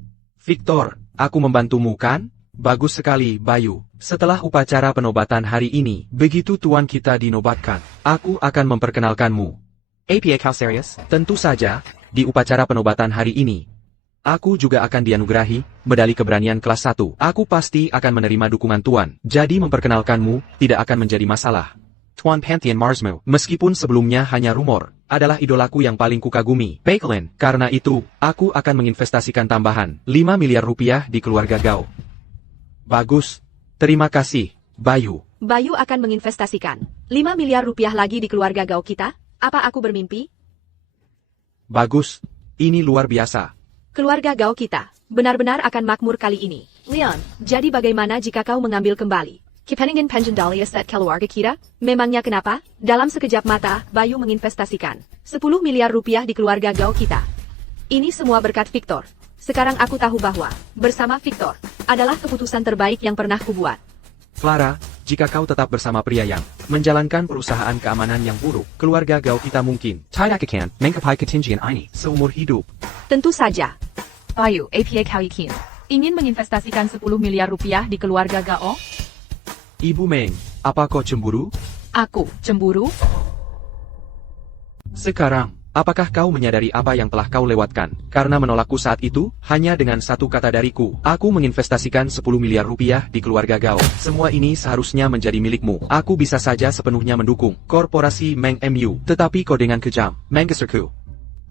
Victor, aku membantumu kan? Bagus sekali, Bayu. Setelah upacara penobatan hari ini, begitu tuan kita dinobatkan, aku akan memperkenalkanmu. APA kau serius? Tentu saja, di upacara penobatan hari ini, Aku juga akan dianugerahi medali keberanian kelas 1. Aku pasti akan menerima dukungan Tuan. Jadi memperkenalkanmu tidak akan menjadi masalah. Tuan Pantheon Marsmo, meskipun sebelumnya hanya rumor, adalah idolaku yang paling kukagumi. Baiklah, karena itu, aku akan menginvestasikan tambahan 5 miliar rupiah di keluarga Gao. Bagus. Terima kasih, Bayu. Bayu akan menginvestasikan 5 miliar rupiah lagi di keluarga Gao kita? Apa aku bermimpi? Bagus. Ini luar biasa. Keluarga Gao kita benar-benar akan makmur kali ini. Leon, jadi bagaimana jika kau mengambil kembali Kepentingan Pengendali Aset Keluarga kita? Memangnya kenapa? Dalam sekejap mata, Bayu menginvestasikan 10 miliar rupiah di keluarga Gao kita. Ini semua berkat Victor. Sekarang aku tahu bahwa bersama Victor adalah keputusan terbaik yang pernah kubuat. Clara, jika kau tetap bersama pria yang menjalankan perusahaan keamanan yang buruk, keluarga Gao kita mungkin tidak akan menggapai ketinggian ini seumur hidup. Tentu saja. Bayu, APA Kawikin. Ingin menginvestasikan 10 miliar rupiah di keluarga Gao? Ibu Meng, apa kau cemburu? Aku cemburu? Sekarang, apakah kau menyadari apa yang telah kau lewatkan? Karena menolakku saat itu, hanya dengan satu kata dariku, aku menginvestasikan 10 miliar rupiah di keluarga Gao. Semua ini seharusnya menjadi milikmu. Aku bisa saja sepenuhnya mendukung korporasi Meng MU, tetapi kau dengan kejam, menggeserku.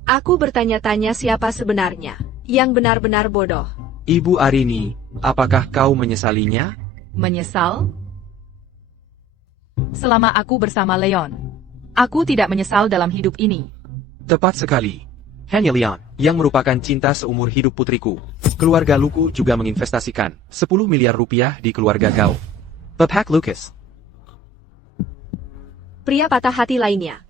Aku bertanya-tanya siapa sebenarnya yang benar-benar bodoh. Ibu Arini, apakah kau menyesalinya? Menyesal? Selama aku bersama Leon, aku tidak menyesal dalam hidup ini. Tepat sekali. Hanya Leon, yang merupakan cinta seumur hidup putriku. Keluarga Luku juga menginvestasikan 10 miliar rupiah di keluarga Gao. Bapak Lucas. Pria patah hati lainnya.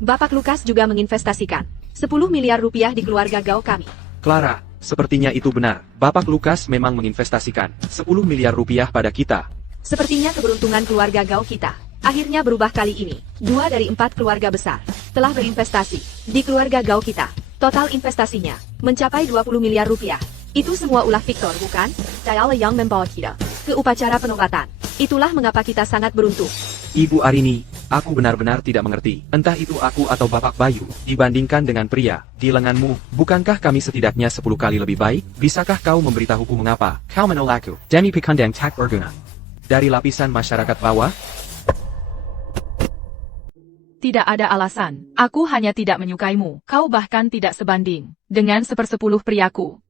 Bapak Lukas juga menginvestasikan 10 miliar rupiah di keluarga Gao kami. Clara, sepertinya itu benar. Bapak Lukas memang menginvestasikan 10 miliar rupiah pada kita. Sepertinya keberuntungan keluarga Gao kita akhirnya berubah kali ini. 2 dari 4 keluarga besar telah berinvestasi di keluarga Gao kita. Total investasinya mencapai 20 miliar rupiah. Itu semua ulah Victor, bukan? Dialah yang membawa kita ke upacara penobatan. Itulah mengapa kita sangat beruntung. Ibu Arini, aku benar-benar tidak mengerti. Entah itu aku atau Bapak Bayu, dibandingkan dengan pria di lenganmu, bukankah kami setidaknya 10 kali lebih baik? Bisakah kau memberitahuku mengapa kau menolakku? Demi pikandang tak berguna. Dari lapisan masyarakat bawah? Tidak ada alasan. Aku hanya tidak menyukaimu. Kau bahkan tidak sebanding dengan 1/10 priaku.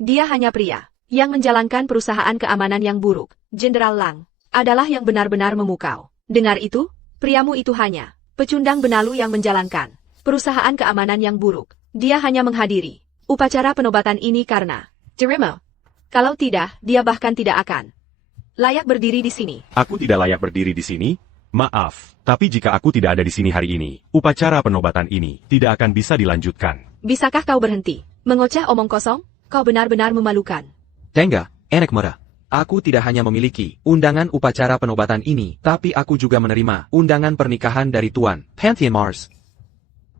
Dia hanya pria yang menjalankan perusahaan keamanan yang buruk. Jenderal Lang adalah yang benar-benar memukau. Dengar itu? Priamu itu hanya pecundang benalu yang menjalankan perusahaan keamanan yang buruk. Dia hanya menghadiri upacara penobatan ini karena dirimu. Kalau tidak, dia bahkan tidak akan layak berdiri di sini. Aku tidak layak berdiri di sini? Maaf, tapi jika aku tidak ada di sini hari ini, upacara penobatan ini tidak akan bisa dilanjutkan. Bisakah kau berhenti mengoceh omong kosong? Kau benar-benar memalukan. Tengga, enak muda. Aku tidak hanya memiliki undangan upacara penobatan ini, tapi aku juga menerima undangan pernikahan dari Tuan Pantheon Mars.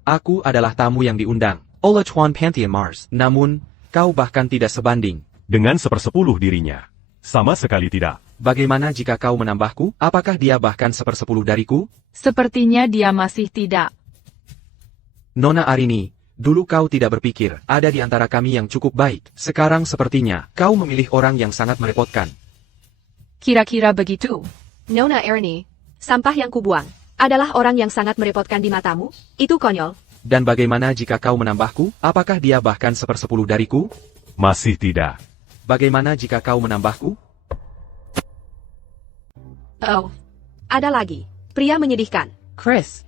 Aku adalah tamu yang diundang oleh Tuan Pantheon Mars. Namun, kau bahkan tidak sebanding. Dengan 1/10 dirinya. Sama sekali tidak. Bagaimana jika kau menambahku? Apakah dia bahkan 1/10 dariku? Sepertinya dia masih tidak. Nona Arini, dulu kau tidak berpikir ada di antara kami yang cukup baik. Sekarang sepertinya kau memilih orang yang sangat merepotkan. Kira-kira begitu. Nona Arini, sampah yang kubuang adalah orang yang sangat merepotkan di matamu? Itu konyol. Dan bagaimana jika kau menambahku? Apakah dia bahkan 1/10 dariku? Masih tidak. Bagaimana jika kau menambahku? Oh, ada lagi. Pria menyedihkan. Chris.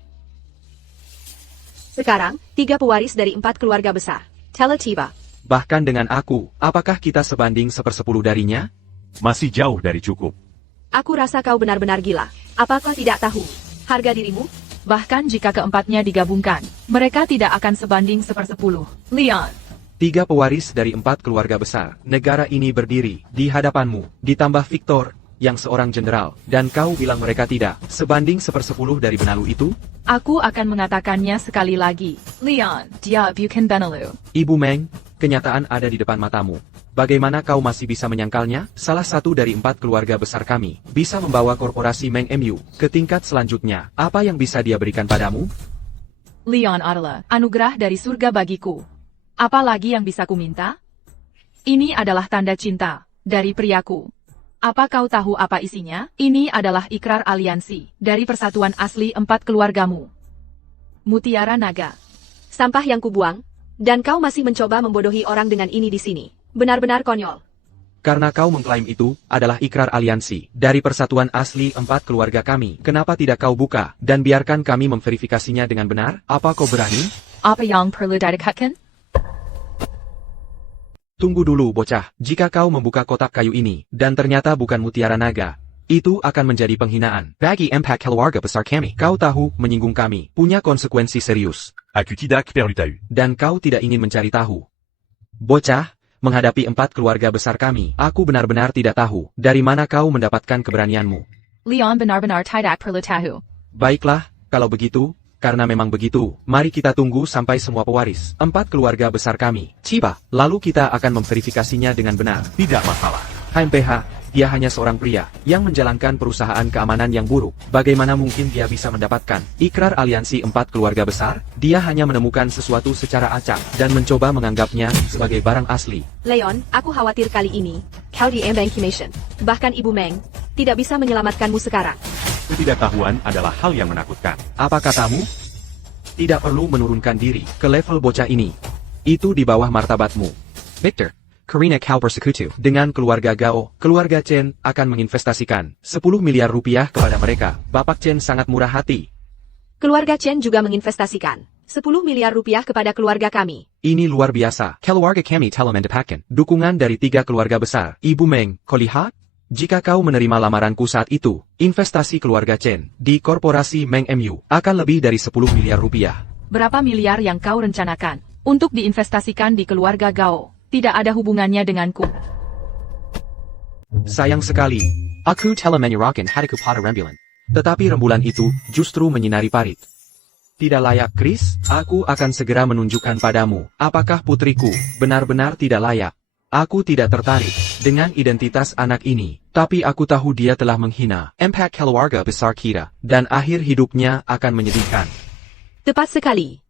Sekarang, 3 pewaris dari 4 keluarga besar telah tiba. Bahkan dengan aku, apakah kita sebanding 1/10 darinya? Masih jauh dari cukup. Aku rasa kau benar-benar gila. Apa kau tidak tahu harga dirimu? Bahkan jika keempatnya digabungkan, mereka tidak akan sebanding 1/10. Leon. 3 pewaris dari 4 keluarga besar negara ini berdiri di hadapanmu, ditambah Victor, yang seorang jenderal, dan kau bilang mereka tidak sebanding 1/10 dari benalu itu? Aku akan mengatakannya sekali lagi. Leon, dia bukan benalu. Ibu Meng, kenyataan ada di depan matamu. Bagaimana kau masih bisa menyangkalnya? Salah satu dari 4 keluarga besar kami bisa membawa korporasi Meng MU ke tingkat selanjutnya. Apa yang bisa dia berikan padamu? Leon adalah anugerah dari surga bagiku. Apa lagi yang bisa kuminta? Ini adalah tanda cinta dari priaku. Apa kau tahu apa isinya? Ini adalah ikrar aliansi dari persatuan asli 4 keluargamu. Mutiara Naga. Sampah yang kubuang, dan kau masih mencoba membodohi orang dengan ini di sini. Benar-benar konyol. Karena kau mengklaim itu adalah ikrar aliansi dari persatuan asli 4 keluarga kami. Kenapa tidak kau buka dan biarkan kami memverifikasinya dengan benar? Apa kau berani? Apa yang perlu didekatkan? Tunggu dulu bocah, jika kau membuka kotak kayu ini, dan ternyata bukan mutiara naga, itu akan menjadi penghinaan. Bagi impact keluarga besar kami. Kau tahu, menyinggung kami, punya konsekuensi serius. Aku tidak perlu tahu. Dan kau tidak ingin mencari tahu. Bocah, menghadapi 4 keluarga besar kami, aku benar-benar tidak tahu, dari mana kau mendapatkan keberanianmu. Leon benar-benar tidak perlu tahu. Baiklah, kalau begitu, karena memang begitu, mari kita tunggu sampai semua pewaris 4 keluarga besar kami tiba, lalu kita akan memverifikasinya dengan benar. Tidak masalah. HMPH, dia hanya seorang pria yang menjalankan perusahaan keamanan yang buruk. Bagaimana mungkin dia bisa mendapatkan ikrar aliansi 4 keluarga besar? Dia hanya menemukan sesuatu secara acak dan mencoba menganggapnya sebagai barang asli. Leon, aku khawatir kali ini, kau di-embankimation. Bahkan Ibu Meng, tidak bisa menyelamatkanmu sekarang. Ketidaktahuan adalah hal yang menakutkan. Apa katamu? Tidak perlu menurunkan diri ke level bocah ini. Itu di bawah martabatmu. Victor, Karina kau persekutu dengan keluarga Gao. Keluarga Chen akan menginvestasikan 10 miliar rupiah kepada mereka. Bapak Chen sangat murah hati. Keluarga Chen juga menginvestasikan 10 miliar rupiah kepada keluarga kami. Ini luar biasa. Keluarga kami telah mendapatkan dukungan dari 3 keluarga besar. Ibu Meng, kau lihat? Jika kau menerima lamaranku saat itu, investasi keluarga Chen di korporasi Meng MU akan lebih dari 10 miliar rupiah. Berapa miliar yang kau rencanakan untuk diinvestasikan di keluarga Gao? Tidak ada hubungannya denganku. Sayang sekali, aku telah menyerahkan hatiku pada rembulan. Tetapi rembulan itu justru menyinari parit. Tidak layak, Chris. Aku akan segera menunjukkan padamu apakah putriku benar-benar tidak layak. Aku tidak tertarik dengan identitas anak ini, tapi aku tahu dia telah menghina impact keluarga besar kita, dan akhir hidupnya akan menyedihkan. Tepat sekali.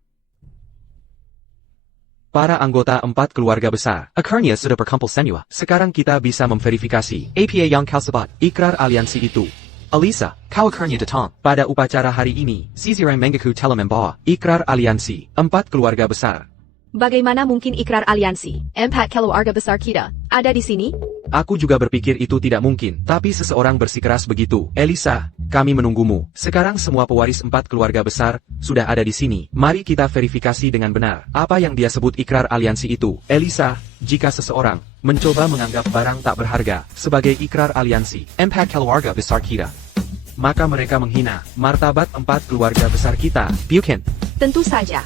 Para anggota 4 keluarga besar, akhirnya sudah berkumpul semua. Sekarang kita bisa memverifikasi APA yang kau sebut, ikrar aliansi itu. Alisa, kau akhirnya datang. Pada upacara hari ini, Sisirai Mengaku telah membawa ikrar aliansi 4 keluarga besar. Bagaimana mungkin ikrar aliansi, impact keluarga besar kita, ada di sini? Aku juga berpikir itu tidak mungkin, tapi seseorang bersikeras begitu. Elisa, kami menunggumu. Sekarang semua pewaris 4 keluarga besar sudah ada di sini. Mari kita verifikasi dengan benar apa yang dia sebut ikrar aliansi itu. Elisa, jika seseorang mencoba menganggap barang tak berharga sebagai ikrar aliansi, impact keluarga besar kita, maka mereka menghina martabat 4 keluarga besar kita. Bukan? Tentu saja.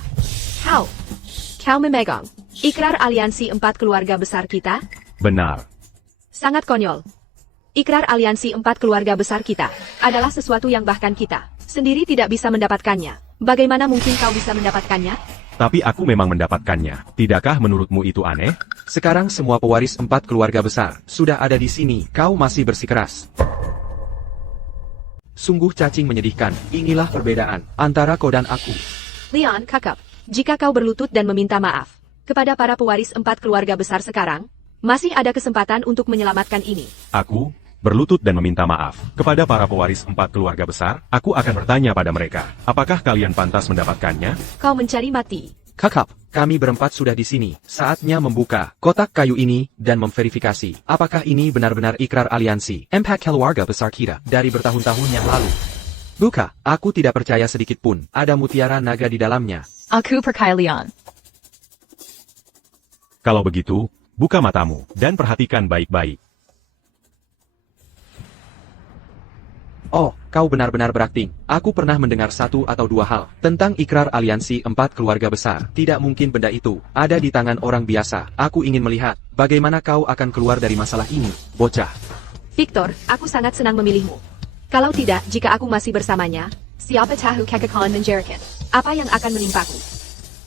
Kau memegang ikrar aliansi 4 keluarga besar kita? Benar. Sangat konyol. Ikrar aliansi 4 keluarga besar kita adalah sesuatu yang bahkan kita sendiri tidak bisa mendapatkannya. Bagaimana mungkin kau bisa mendapatkannya? Tapi aku memang mendapatkannya. Tidakkah menurutmu itu aneh? Sekarang semua pewaris 4 keluarga besar sudah ada di sini. Kau masih bersikeras. Sungguh cacing menyedihkan. Inilah perbedaan antara kau dan aku. Leon, kakak, jika kau berlutut dan meminta maaf kepada para pewaris 4 keluarga besar sekarang, masih ada kesempatan untuk menyelamatkan ini. Aku berlutut dan meminta maaf kepada para pewaris 4 keluarga besar. Aku akan bertanya pada mereka, apakah kalian pantas mendapatkannya? Kau mencari mati. Kakak, kami berempat sudah di sini. Saatnya membuka kotak kayu ini dan memverifikasi apakah ini benar-benar ikrar aliansi impact keluarga besar kita dari bertahun-tahun yang lalu. Buka, aku tidak percaya sedikit pun ada mutiara naga di dalamnya. Aku percaya Leon. Kalau begitu, buka matamu dan perhatikan baik-baik. Oh, kau benar-benar berakting. Aku pernah mendengar 1 atau 2 hal tentang ikrar aliansi 4 keluarga besar. Tidak mungkin benda itu ada di tangan orang biasa. Aku ingin melihat bagaimana kau akan keluar dari masalah ini, bocah. Victor, aku sangat senang memilihmu. Kalau tidak, jika aku masih bersamanya, siapa tahu kekekalan menjerikan. Apa yang akan menimpaku?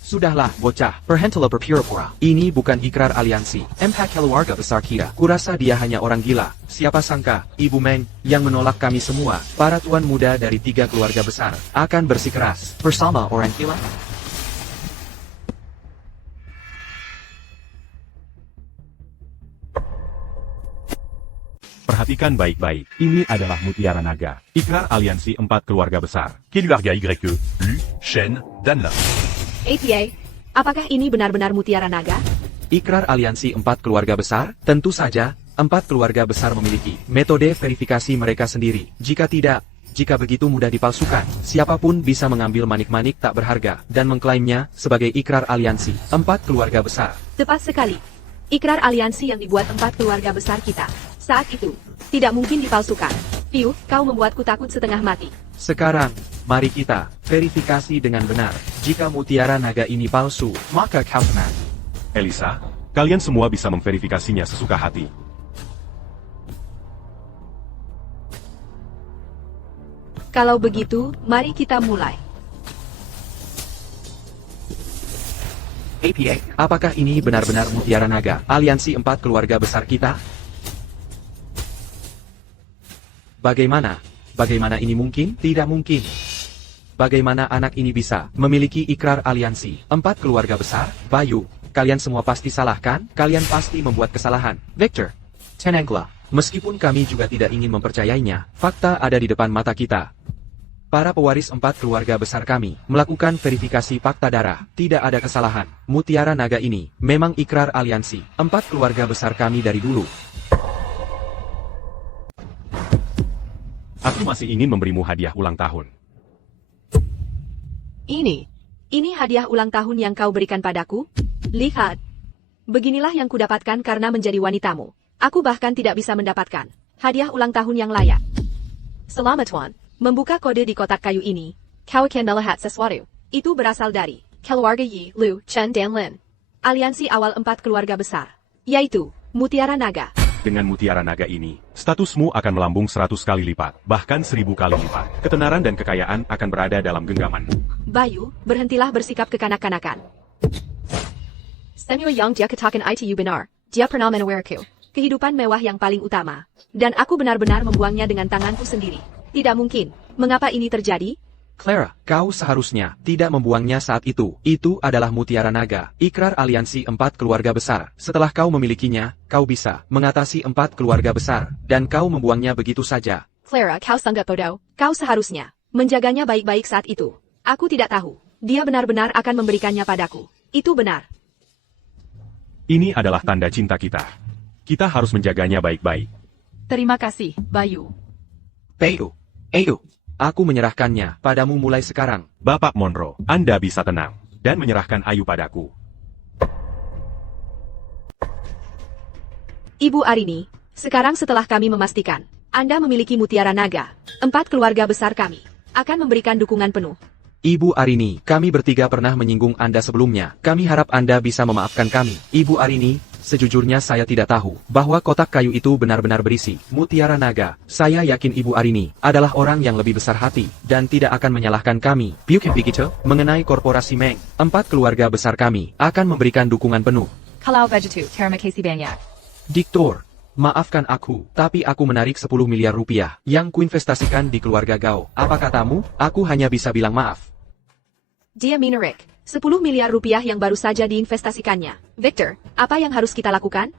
Sudahlah, bocah. Perhentilah berpura-pura. Ini bukan ikrar aliansi impact keluarga besar kita. Kurasa dia hanya orang gila. Siapa sangka, Ibu Meng, yang menolak kami semua, para tuan muda dari 3 keluarga besar, akan bersikeras bersama orang gila. Perhatikan baik-baik, ini adalah Mutiara Naga, ikrar aliansi 4 keluarga besar. Keluarga YE, Lu, Shen, dan Le. APA, apakah ini benar-benar Mutiara Naga? Ikrar aliansi 4 keluarga besar? Tentu saja, 4 keluarga besar memiliki metode verifikasi mereka sendiri. Jika begitu mudah dipalsukan, siapapun bisa mengambil manik-manik tak berharga dan mengklaimnya sebagai ikrar aliansi 4 keluarga besar. Tepat sekali. Ikrar aliansi yang dibuat 4 keluarga besar kita. Saat itu, tidak mungkin dipalsukan. Piu, kau membuatku takut setengah mati. Sekarang, mari kita verifikasi dengan benar. Jika Mutiara Naga ini palsu, maka kau tenang. Elisa, kalian semua bisa memverifikasinya sesuka hati. Kalau begitu, mari kita mulai. APA, apakah ini benar-benar Mutiara Naga, aliansi 4 keluarga besar kita? Bagaimana ini mungkin? Tidak mungkin. Bagaimana anak ini bisa memiliki ikrar aliansi 4 keluarga besar? Bayu, kalian semua pasti salah kan? Kalian pasti membuat kesalahan. Victor, tenanglah. Meskipun kami juga tidak ingin mempercayainya, fakta ada di depan mata kita. Para pewaris 4 keluarga besar kami melakukan verifikasi fakta darah. Tidak ada kesalahan. Mutiara Naga ini memang ikrar aliansi 4 keluarga besar kami dari dulu. Aku masih ingin memberimu hadiah ulang tahun. Ini hadiah ulang tahun yang kau berikan padaku? Lihat. Beginilah yang kudapatkan karena menjadi wanitamu. Aku bahkan tidak bisa mendapatkan hadiah ulang tahun yang layak. Selamat Tuan. Membuka kode di kotak kayu ini, kau akan melihat sesuatu. Itu berasal dari keluarga Yi, Lu, Chen dan Lin. Aliansi awal 4 keluarga besar, yaitu Mutiara Naga. Dengan Mutiara Naga ini, statusmu akan melambung 100 kali lipat, bahkan 1000 kali lipat. Ketenaran dan kekayaan akan berada dalam genggamanmu. Bayu, berhentilah bersikap kekanak-kanakan. Semua yang dia katakan itu benar. Dia pernah menawarku kehidupan mewah yang paling utama. Dan aku benar-benar membuangnya dengan tanganku sendiri. Tidak mungkin. Mengapa ini terjadi? Clara, kau seharusnya tidak membuangnya saat itu. Itu adalah Mutiara Naga, ikrar aliansi 4 keluarga besar. Setelah kau memilikinya, kau bisa mengatasi 4 keluarga besar, dan kau membuangnya begitu saja. Clara, kau sangat bodoh. Kau seharusnya menjaganya baik-baik saat itu. Aku tidak tahu. Dia benar-benar akan memberikannya padaku. Itu benar. Ini adalah tanda cinta kita. Kita harus menjaganya baik-baik. Terima kasih, Bayu. Ayo, aku menyerahkannya padamu mulai sekarang. Bapak Monroe, Anda bisa tenang, dan menyerahkan Ayu padaku. Ibu Arini, sekarang setelah kami memastikan Anda memiliki Mutiara Naga, 4 keluarga besar kami akan memberikan dukungan penuh. Ibu Arini, kami bertiga pernah menyinggung Anda sebelumnya. Kami harap Anda bisa memaafkan kami. Ibu Arini, sejujurnya saya tidak tahu bahwa kotak kayu itu benar-benar berisi Mutiara Naga. Saya yakin Ibu Arini adalah orang yang lebih besar hati dan tidak akan menyalahkan kami. Bukan begitu? Mengenai korporasi Meng, 4 keluarga besar kami akan memberikan dukungan penuh. Kalau begitu, terima kasih banyak. Diktor, maafkan aku, tapi aku menarik 10 miliar rupiah yang kuinvestasikan di keluarga Gao. Apa katamu? Aku hanya bisa bilang maaf. Dia menarik 10 miliar rupiah yang baru saja diinvestasikannya. Victor, apa yang harus kita lakukan?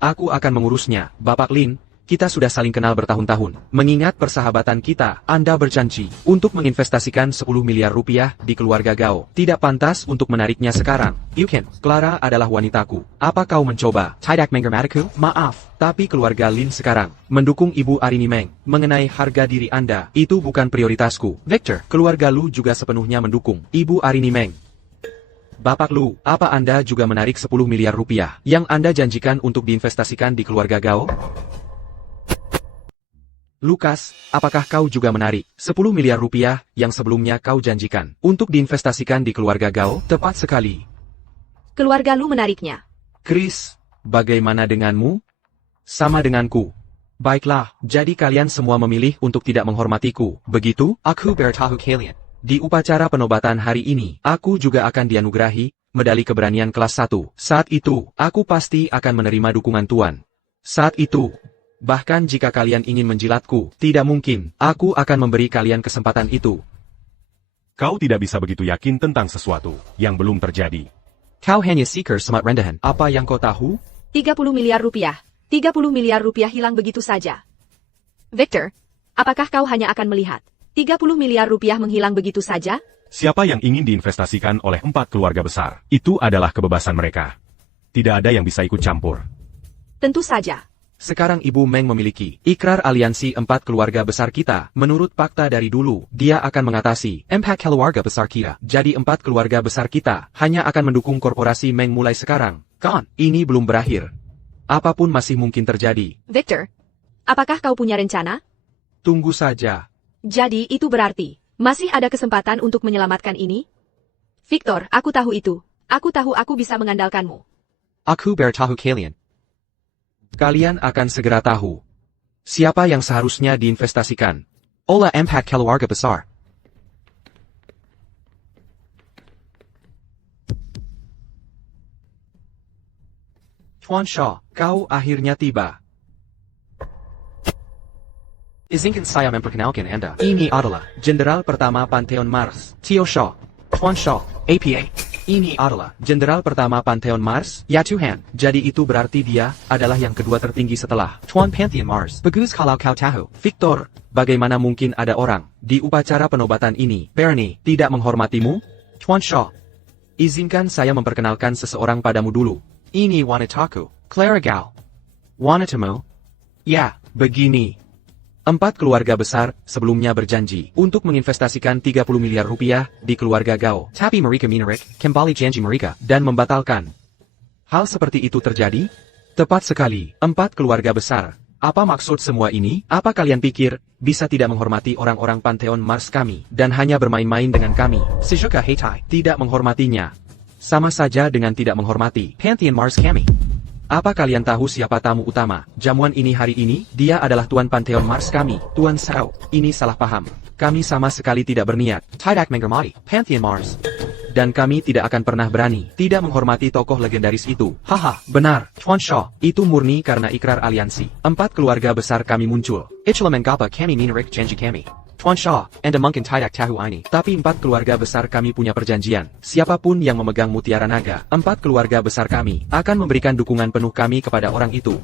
Aku akan mengurusnya, Bapak Lin. Kita sudah saling kenal bertahun-tahun. Mengingat persahabatan kita, Anda berjanji untuk menginvestasikan 10 miliar rupiah di keluarga Gao. Tidak pantas untuk menariknya sekarang. Yuken, Clara adalah wanitaku. Apa kau mencoba? Tidak menghormatiku? Maaf, tapi keluarga Lin sekarang mendukung Ibu Arini Meng. Mengenai harga diri Anda, itu bukan prioritasku. Victor, keluarga Lu juga sepenuhnya mendukung Ibu Arini Meng. Bapak Lu, apa Anda juga menarik 10 miliar rupiah yang Anda janjikan untuk diinvestasikan di keluarga Gao? Lukas, apakah kau juga menarik 10 miliar rupiah yang sebelumnya kau janjikan untuk diinvestasikan di keluarga Gao? Tepat sekali. Keluarga Lu menariknya. Chris, bagaimana denganmu? Sama denganku. Baiklah, jadi kalian semua memilih untuk tidak menghormatiku, begitu? Aku bertahu kalian. Di upacara penobatan hari ini, aku juga akan dianugerahi medali keberanian kelas 1. Saat itu, aku pasti akan menerima dukungan Tuan. Saat itu, bahkan jika kalian ingin menjilatku, tidak mungkin, aku akan memberi kalian kesempatan itu. Kau tidak bisa begitu yakin tentang sesuatu yang belum terjadi. Kau hanya seeker semat rendahan. Apa yang kau tahu? 30 miliar rupiah. 30 miliar rupiah hilang begitu saja. Victor, apakah kau hanya akan melihat 30 miliar rupiah menghilang begitu saja? Siapa yang ingin diinvestasikan oleh 4 keluarga besar, itu adalah kebebasan mereka. Tidak ada yang bisa ikut campur. Tentu saja. Sekarang Ibu Meng memiliki ikrar aliansi 4 keluarga besar kita. Menurut fakta dari dulu, dia akan mengatasi 4 keluarga besar kita. Jadi 4 keluarga besar kita hanya akan mendukung korporasi Meng mulai sekarang. Kan, ini belum berakhir. Apapun masih mungkin terjadi. Victor, apakah kau punya rencana? Tunggu saja. Jadi itu berarti, masih ada kesempatan untuk menyelamatkan ini? Victor, aku tahu itu. Aku tahu aku bisa mengandalkanmu. Aku bertahu kalian. Kalian akan segera tahu siapa yang seharusnya diinvestasikan oleh 4 keluarga besar. Tuan Shaw, kau akhirnya tiba. Izinkan saya memperkenalkan Anda. Ini adalah Jenderal Pertama Pantheon Mars, Tio Shaw. Tuan Shaw, APA. Ini adalah Jenderal Pertama Pantheon Mars, ya Tuhan. Jadi itu berarti dia adalah yang kedua tertinggi setelah Tuan Pantheon Mars. Bagus kalau kau tahu. Victor, bagaimana mungkin ada orang di upacara penobatan ini, Bernie, tidak menghormatimu? Tuan Shaw, izinkan saya memperkenalkan seseorang padamu dulu. Ini wanitaku, Clara Gao. Wanitamu? Ya, begini. 4 keluarga besar sebelumnya berjanji untuk menginvestasikan 30 miliar rupiah di keluarga Gao. Tapi mereka menarik kembali janji mereka dan membatalkan. Hal seperti itu terjadi? Tepat sekali, 4 keluarga besar. Apa maksud semua ini? Apa kalian pikir bisa tidak menghormati orang-orang Pantheon Mars kami dan hanya bermain-main dengan kami? Sejuka Heitai tidak menghormatinya. Sama saja dengan tidak menghormati Pantheon Mars kami. Apa kalian tahu siapa tamu utama jamuan ini hari ini? Dia adalah Tuan Pantheon Mars kami, Tuan Sao. Ini salah paham. Kami sama sekali tidak berniat tidak menghormati Pantheon Mars. Dan kami tidak akan pernah berani tidak menghormati tokoh legendaris itu. Haha, benar, Tuan Shaw. Itu murni karena ikrar aliansi 4 keluarga besar kami muncul. Itulah mengapa kami menarik janji kami. Tuan Shaw, Anda mungkin tidak tahu ini, tapi 4 keluarga besar kami punya perjanjian. Siapapun yang memegang mutiara naga, 4 keluarga besar kami akan memberikan dukungan penuh kami kepada orang itu.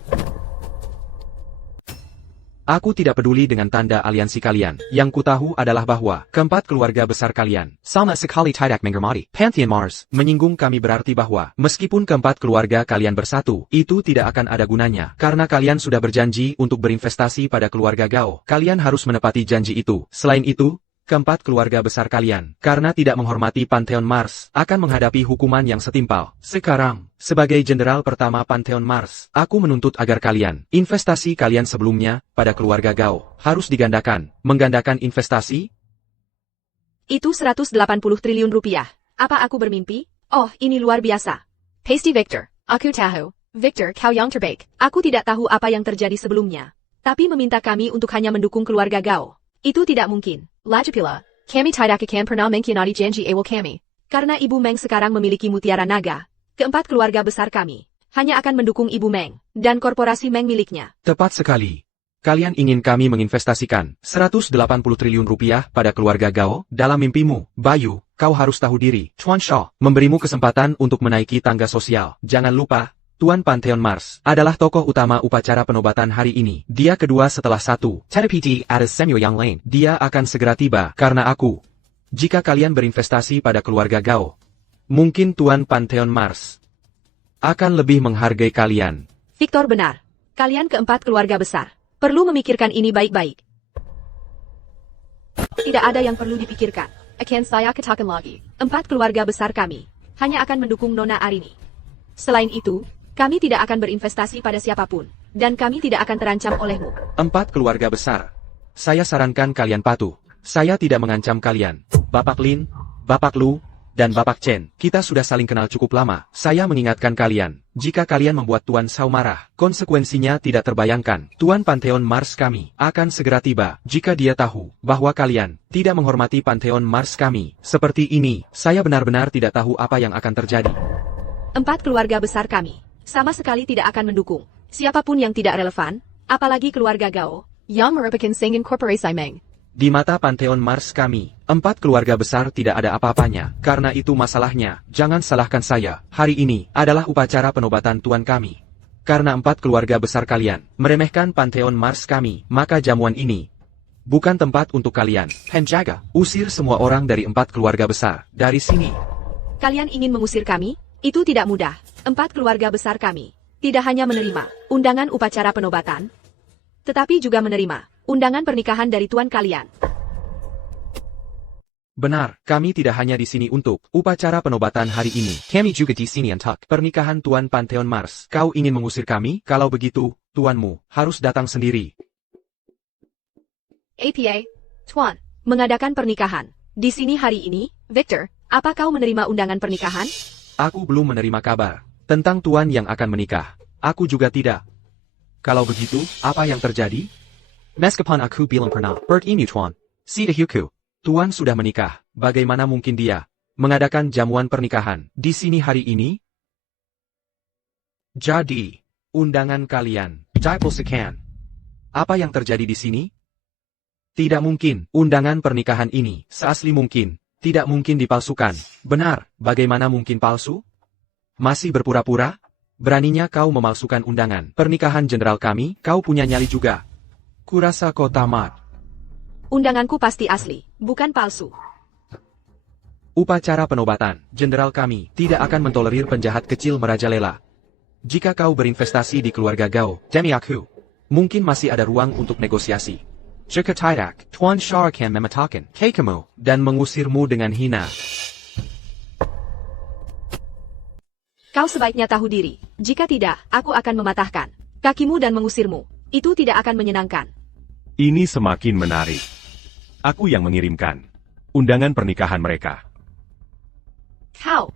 Aku tidak peduli dengan tanda aliansi kalian. Yang ku tahu adalah bahwa keempat keluarga besar kalian sama sekali tidak menghormati Pantheon Mars. Menyinggung kami berarti bahwa meskipun keempat keluarga kalian bersatu, itu tidak akan ada gunanya. Karena kalian sudah berjanji untuk berinvestasi pada keluarga Gao. Kalian harus menepati janji itu. Selain itu, keempat keluarga besar kalian, karena tidak menghormati Pantheon Mars, akan menghadapi hukuman yang setimpal. Sekarang, sebagai Jenderal Pertama Pantheon Mars, aku menuntut agar kalian, investasi kalian sebelumnya, pada keluarga Gao, harus digandakan. Menggandakan investasi? Itu 180 triliun rupiah. Apa aku bermimpi? Oh, ini luar biasa. Pasty Victor, aku tahu. Victor, kau yang terbaik. Aku tidak tahu apa yang terjadi sebelumnya. Tapi meminta kami untuk hanya mendukung keluarga Gao. Itu tidak mungkin. Lagipula, kami tidak akan pernah mengkhianati janji awal kami. Karena Ibu Meng sekarang memiliki mutiara naga. Keempat keluarga besar kami hanya akan mendukung Ibu Meng dan korporasi Meng miliknya. Tepat sekali. Kalian ingin kami menginvestasikan 180 triliun rupiah pada keluarga Gao? Dalam mimpimu, Bayu, kau harus tahu diri. Tuan Shaw memberimu kesempatan untuk menaiki tangga sosial. Jangan lupa, Tuan Pantheon Mars adalah tokoh utama upacara penobatan hari ini. Dia kedua setelah satu. Tadapiti ada Samuel yang lain. Dia akan segera tiba karena aku. Jika kalian berinvestasi pada keluarga Gao, mungkin Tuan Pantheon Mars akan lebih menghargai kalian. Victor benar. Kalian keempat keluarga besar perlu memikirkan ini baik-baik. Tidak ada yang perlu dipikirkan. Akan saya katakan lagi. 4 keluarga besar kami hanya akan mendukung Nona Arini. Selain itu, kami tidak akan berinvestasi pada siapapun, dan kami tidak akan terancam olehmu. 4 keluarga besar. Saya sarankan kalian patuh. Saya tidak mengancam kalian. Bapak Lin, Bapak Lu, dan Bapak Chen, kita sudah saling kenal cukup lama. Saya mengingatkan kalian, jika kalian membuat Tuan Sao marah, konsekuensinya tidak terbayangkan. Tuan Pantheon Mars kami akan segera tiba. Jika dia tahu bahwa kalian tidak menghormati Pantheon Mars kami, seperti ini, saya benar-benar tidak tahu apa yang akan terjadi. 4 keluarga besar kami sama sekali tidak akan mendukung siapapun yang tidak relevan, apalagi keluarga Gao, yang merupakan Sengen Corporasi Meng. Di mata Pantheon Mars kami, 4 keluarga besar tidak ada apa-apanya. Karena itu masalahnya, jangan salahkan saya. Hari ini adalah upacara penobatan Tuan kami. Karena 4 keluarga besar kalian meremehkan Pantheon Mars kami, maka jamuan ini bukan tempat untuk kalian. Penjaga, usir semua orang dari 4 keluarga besar dari sini. Kalian ingin mengusir kami? Itu tidak mudah. 4 keluarga besar kami tidak hanya menerima undangan upacara penobatan, tetapi juga menerima undangan pernikahan dari tuan kalian. Benar, kami tidak hanya di sini untuk upacara penobatan hari ini. Kami juga di sini untuk pernikahan Tuan Pantheon Mars. Kau ingin mengusir kami? Kalau begitu, tuanmu harus datang sendiri. APA, Tuan, mengadakan pernikahan di sini hari ini. Victor, apa kau menerima undangan pernikahan? Aku belum menerima kabar tentang tuan yang akan menikah. Aku juga tidak. Kalau begitu, apa yang terjadi? Meskipun aku bilang pernah bertemu tuan, si Dehyuku, tuan sudah menikah. Bagaimana mungkin dia mengadakan jamuan pernikahan di sini hari ini? Jadi, undangan kalian dipalsukan. Apa yang terjadi di sini? Tidak mungkin, undangan pernikahan ini seasli mungkin. Tidak mungkin dipalsukan. Benar, bagaimana mungkin palsu? Masih berpura-pura? Beraninya kau memalsukan undangan pernikahan jenderal kami, kau punya nyali juga. Kurasa kau tamat. Undanganku pasti asli, bukan palsu. Upacara penobatan, jenderal kami tidak akan mentolerir penjahat kecil merajalela. Jika kau berinvestasi di keluarga Gao, demi aku, mungkin masih ada ruang untuk negosiasi. Jika tidak, Tuan Shah akan mematakan kamu dan mengusirmu dengan hina. Kau sebaiknya tahu diri. Jika tidak, aku akan mematahkan kakimu dan mengusirmu. Itu tidak akan menyenangkan. Ini semakin menarik. Aku yang mengirimkan undangan pernikahan mereka. Kau,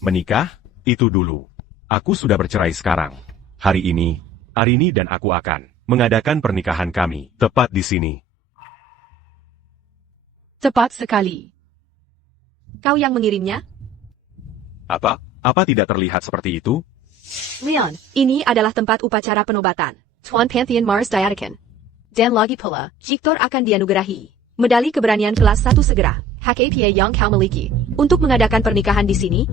Menikah? Itu dulu. Aku sudah bercerai sekarang. Hari ini, Arini dan aku akan mengadakan pernikahan kami tepat di sini. Tepat sekali. kau yang mengirimnya? Apa? Apa tidak terlihat seperti itu? Leon, ini adalah tempat upacara penobatan. Tuan Pantheon Mars diadakan. Dan lagi pula, Victor akan dianugerahi medali keberanian kelas 1 segera. Hak APA yang kau miliki untuk mengadakan pernikahan di sini?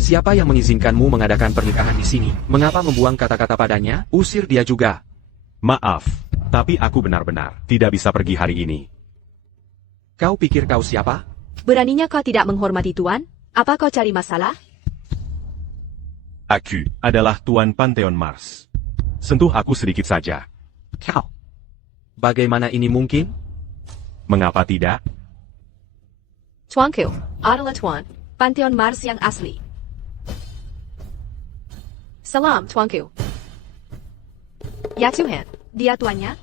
Siapa yang mengizinkanmu mengadakan pernikahan di sini? Mengapa membuang kata-kata padanya? Usir dia juga. Maaf, tapi aku benar-benar tidak bisa pergi hari ini. Kau pikir kau siapa? Beraninya kau tidak menghormati Tuan? Apa kau cari masalah? Aku adalah Tuan Pantheon Mars. Sentuh aku sedikit saja. Kau. Bagaimana ini mungkin? Mengapa tidak? Tuanku adalah Tuan Pantheon Mars yang asli. Salam, Tuanku. Ya Tuhan, dia tuannya?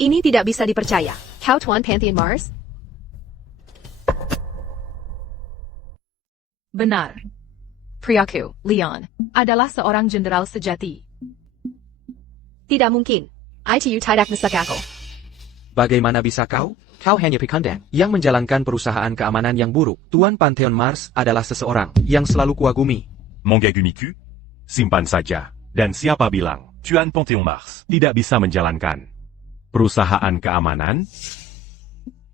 Ini tidak bisa dipercaya. Kau Tuan Pantheon Mars? Benar. Priaku, Leon, adalah seorang jenderal sejati. Tidak mungkin. ITU tidak mesak aku. Bagaimana bisa kau? Kau hanya pekandang yang menjalankan perusahaan keamanan yang buruk. Tuan Pantheon Mars adalah seseorang yang selalu kuagumi. Monggagumiku? Simpan saja. Dan siapa bilang Tuan Pantheon Mars. tidak bisa menjalankan perusahaan keamanan?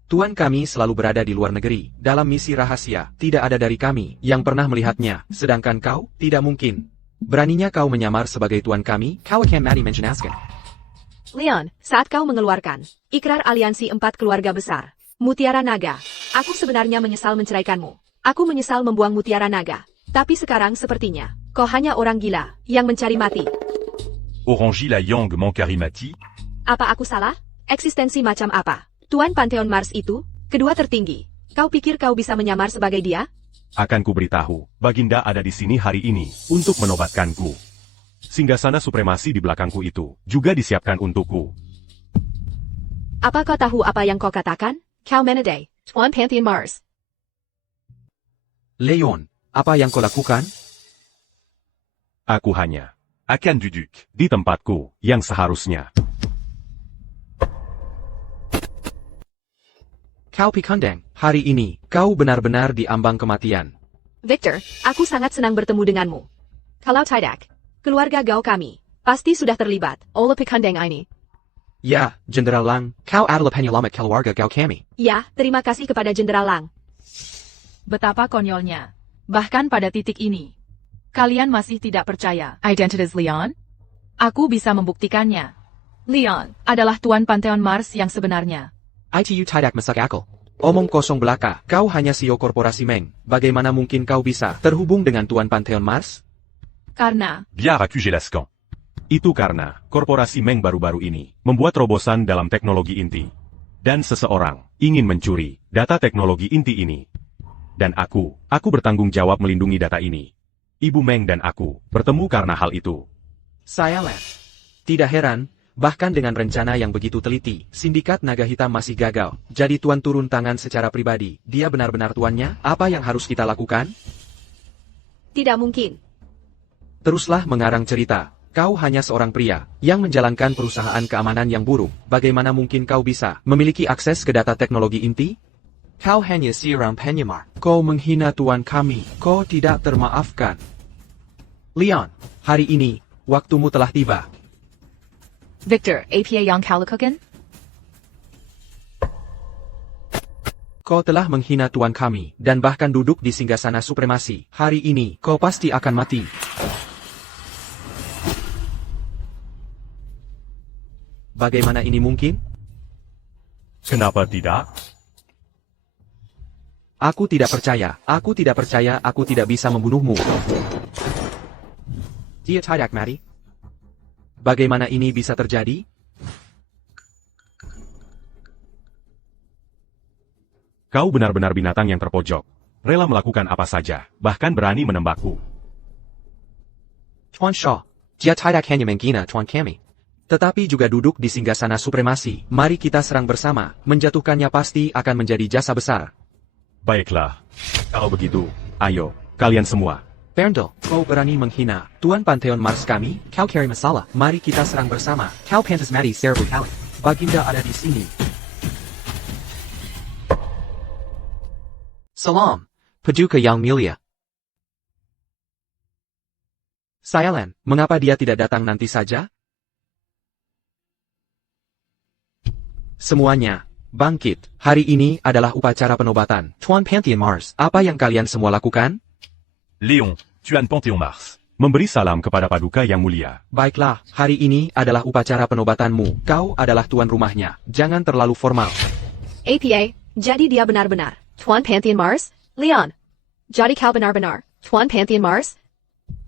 Tuan kami selalu berada di luar negeri, dalam misi rahasia. Tidak ada dari kami yang pernah melihatnya, sedangkan kau, tidak mungkin. Beraninya kau menyamar sebagai tuan kami, kau akan mati menjenaskan. Leon, saat kau mengeluarkan ikrar aliansi 4 keluarga besar, Mutiara Naga, aku sebenarnya menyesal menceraikanmu. Aku menyesal membuang Mutiara Naga. Tapi sekarang sepertinya, kau hanya orang gila yang mencari mati. Orangi la Yang Mankarimati. Apa aku salah? Eksistensi macam apa? Tuan Pantheon Mars itu, kedua tertinggi. Kau pikir kau bisa menyamar sebagai dia? Akan kuberitahu, Baginda ada di sini hari ini untuk menobatkanku. Singgasana supremasi di belakangku itu juga disiapkan untukku. Apa kau tahu apa yang kau katakan? Kau Menade, Tuan Pantheon Mars. Leon, apa yang kau lakukan? Aku hanya Akan Duduk. di tempatku yang seharusnya. Kau pekandang, hari ini, kau benar-benar di ambang kematian. Victor, aku sangat senang bertemu denganmu. Kalau tidak, keluarga Gao kami pasti sudah terlibat oleh pekandang ini. Ya, Jenderal Lang, kau adalah penyelamat keluarga Gao kami. Ya, terima kasih kepada Jenderal Lang. Betapa konyolnya. Bahkan pada titik ini, kalian masih tidak percaya identitas Leon? Aku bisa membuktikannya. Leon adalah Tuan Pantheon Mars yang sebenarnya. ITU tidak masuk akal. Omong kosong belaka, kau hanya CEO korporasi Meng. Bagaimana mungkin kau bisa terhubung dengan Tuan Pantheon Mars? Karena, Bien accusé Lascan. Itu karena korporasi Meng baru-baru ini membuat terobosan dalam teknologi inti. Dan seseorang ingin mencuri data teknologi inti ini. Dan aku bertanggung jawab melindungi data ini. Ibu Meng dan aku bertemu karena hal itu. Saya Lan. Tidak heran, bahkan dengan rencana yang begitu teliti, sindikat naga hitam masih gagal. Jadi Tuan turun tangan secara pribadi. Dia benar-benar tuannya? Apa yang harus kita lakukan? Tidak mungkin. Teruslah mengarang cerita. Kau hanya seorang pria yang menjalankan perusahaan keamanan yang buruk. Bagaimana mungkin kau bisa memiliki akses ke data teknologi inti? Kau hanya seorang penyamar. Kau menghina Tuan kami. Kau tidak termaafkan. Leon, hari ini, waktumu telah tiba. Victor, APA yang kau lakukan? Kau telah menghina Tuan kami, dan bahkan duduk di singgasana supremasi. Hari ini, kau pasti akan mati. Bagaimana ini mungkin? Kenapa tidak? Aku tidak percaya, aku tidak percaya, aku tidak bisa membunuhmu. Dia tidak mati. Bagaimana ini bisa terjadi? Kau benar-benar binatang yang terpojok. Rela melakukan apa saja, bahkan berani menembakku. Tuan Shaw, dia tidak hanya menghina Tuan kami, tetapi juga duduk di singgasana supremasi. Mari kita serang bersama, menjatuhkannya pasti akan menjadi jasa besar. Baiklah. Kalau begitu, ayo, kalian semua. Berndel, kau berani menghina Tuan Pantheon Mars kami? Kau carry masalah. Mari kita serang bersama. Kau pantas mati secara brutali. Baginda ada di sini. Salam, Paduka yang mulia. Saya Lan, mengapa dia tidak datang nanti saja? Semuanya, bangkit. Hari ini adalah upacara penobatan. Tuan Pantheon Mars, apa yang kalian semua lakukan? Léon, Tuan Panthéon Mars. Memberi salam kepada Paduka yang mulia. Baiklah, hari ini adalah upacara penobatanmu. Kau adalah tuan rumahnya. Jangan terlalu formal. APA, jadi dia benar-benar Tuan Pantheon Mars? Leon, jadi kau benar-benar Tuan Pantheon Mars?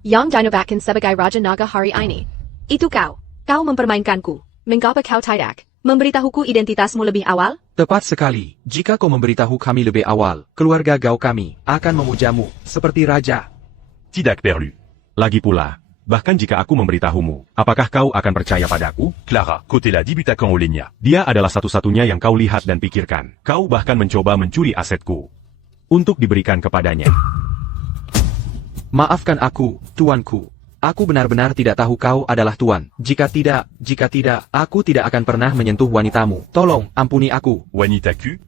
Yang dinobatkan sebagai Raja Naga hari ini. Itu kau. Kau mempermainkanku. Mengapa kau tidak memberitahuku identitasmu lebih awal? Tepat sekali. Jika kau memberitahu kami lebih awal, keluarga Gao kami akan memujamu seperti raja. Tidak perlu. Lagi pula, bahkan jika aku memberitahumu, apakah kau akan percaya padaku? Clara, côté la dibutakan olehnya. Dia adalah satu-satunya yang kau lihat dan pikirkan. Kau bahkan mencoba mencuri asetku untuk diberikan kepadanya. Maafkan aku, tuanku. Aku benar-benar tidak tahu kau adalah tuan. Jika tidak, aku tidak akan pernah menyentuh wanitamu. Tolong, ampuni aku. Wanita Q?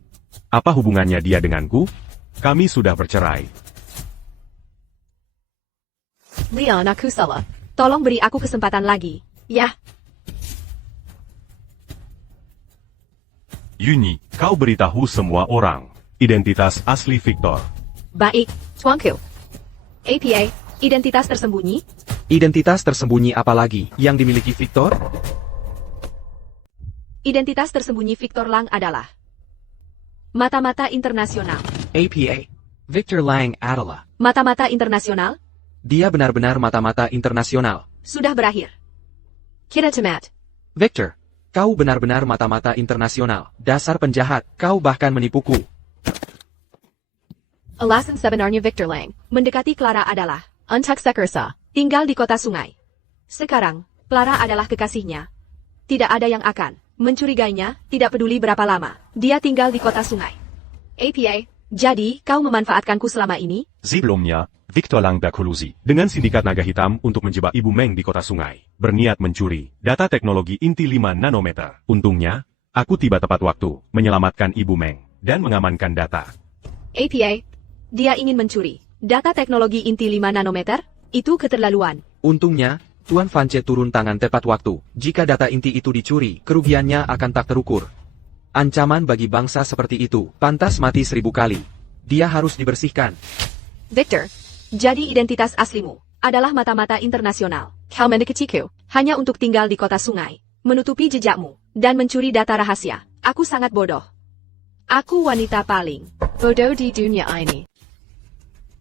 Apa hubungannya dia denganku? Kami sudah bercerai. Leon, aku salah. Tolong beri aku kesempatan lagi. Ya, Yuni, kau beritahu semua orang identitas asli Victor. baik, tuanku. APA, identitas tersembunyi? Identitas tersembunyi apa lagi yang dimiliki Victor? Identitas tersembunyi Victor Lang adalah mata-mata internasional. APA. Victor Lang adalah. Mata-mata internasional? Dia benar-benar mata-mata internasional. Sudah berakhir. Kita cemat. Victor, kau benar-benar mata-mata internasional. Dasar penjahat, kau bahkan menipuku. Alasan sebenarnya Victor Lang mendekati Clara adalah Antak Sekersa, tinggal di kota sungai. Sekarang, Clara adalah kekasihnya. Tidak ada yang akan mencurigainya, tidak peduli berapa lama. Dia tinggal di kota sungai. APA, jadi kau memanfaatkanku selama ini? Sebelumnya, Victor Lang berkolusi dengan sindikat naga hitam untuk menjebak Ibu Meng di kota sungai. Berniat mencuri data teknologi inti 5 nanometer. Untungnya, aku tiba tepat waktu menyelamatkan Ibu Meng dan mengamankan data. APA, dia ingin mencuri data teknologi inti 5 nanometer? Itu keterlaluan. Untungnya, Tuan Vance turun tangan tepat waktu. Jika data inti itu dicuri, kerugiannya akan tak terukur. Ancaman bagi bangsa seperti itu, pantas mati 1000 kali. Dia harus dibersihkan. Victor, jadi identitas aslimu adalah mata-mata internasional. Kau mendekatiku hanya untuk tinggal di kota sungai, menutupi jejakmu, dan mencuri data rahasia. Aku sangat bodoh. Aku wanita paling bodoh di dunia ini.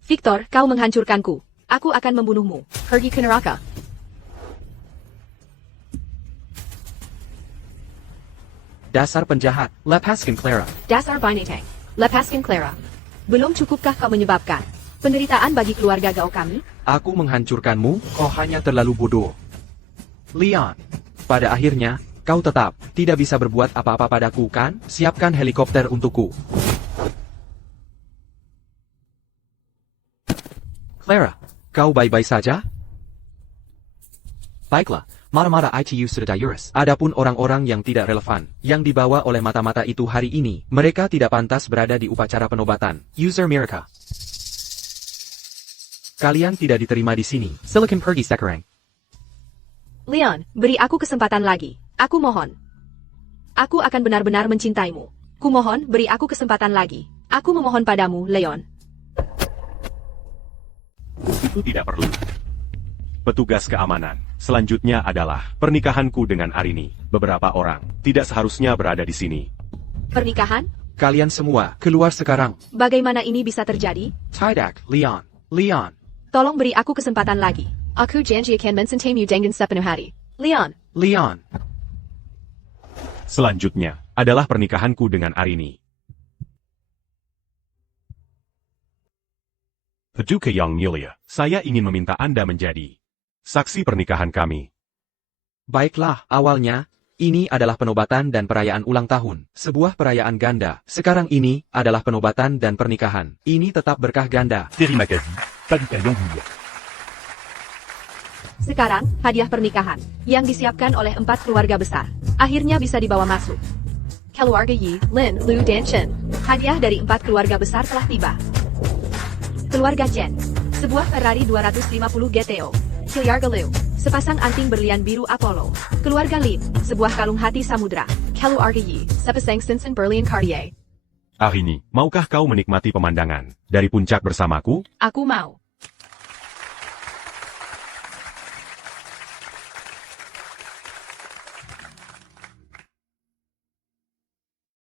Victor, kau menghancurkanku. Aku akan membunuhmu. Pergi ke neraka. Dasar penjahat, lepaskan Clara. Dasar binatang. Lepaskan Clara. Belum cukupkah kau menyebabkan penderitaan bagi keluarga kau kami? Aku menghancurkanmu, kau hanya terlalu bodoh. Leon, pada akhirnya, kau tetap tidak bisa berbuat apa-apa padaku kan? Siapkan helikopter untukku. Clara, kau baik-baik saja? Baiklah, mata-mata ITU sudah diurus. Adapun orang-orang yang tidak relevan, yang dibawa oleh mata-mata itu hari ini, mereka tidak pantas berada di upacara penobatan. User Mirka. Kalian tidak diterima di sini. Silakan pergi sekarang. Leon, beri aku kesempatan lagi. Aku mohon. Aku akan benar-benar mencintaimu. Kumohon, beri aku kesempatan lagi. Aku memohon padamu, Leon. Itu tidak perlu. Petugas keamanan. Selanjutnya adalah pernikahanku dengan Arini. Beberapa orang tidak seharusnya berada di sini. Pernikahan? Kalian semua, keluar sekarang. Bagaimana ini bisa terjadi? Tidak, Leon. Leon. Tolong beri aku kesempatan lagi. Aku janji akan mencintaimu dengan sepenuh hati. Leon. Leon. Selanjutnya adalah pernikahanku dengan Arini. Paduka yang mulia, saya ingin meminta Anda menjadi saksi pernikahan kami. Baiklah, awalnya, ini adalah penobatan dan perayaan ulang tahun. Sebuah perayaan ganda. Sekarang ini adalah penobatan dan pernikahan. Ini tetap berkah ganda. Terima kasih, Paduka yang mulia. Sekarang, hadiah pernikahan yang disiapkan oleh 4 keluarga besar akhirnya bisa dibawa masuk. Keluarga Yi, Lin, Lu, dan Chen. Hadiah dari 4 keluarga besar telah tiba. Keluarga Chen, sebuah Ferrari 250 GTO. Keluarga Liu, sepasang anting berlian biru Apollo. Keluarga Lin, sebuah kalung hati samudra. Keluarga Yi, sepasang Simpson berlian Cartier. Arini, maukah kau menikmati pemandangan dari puncak bersamaku? Aku mau.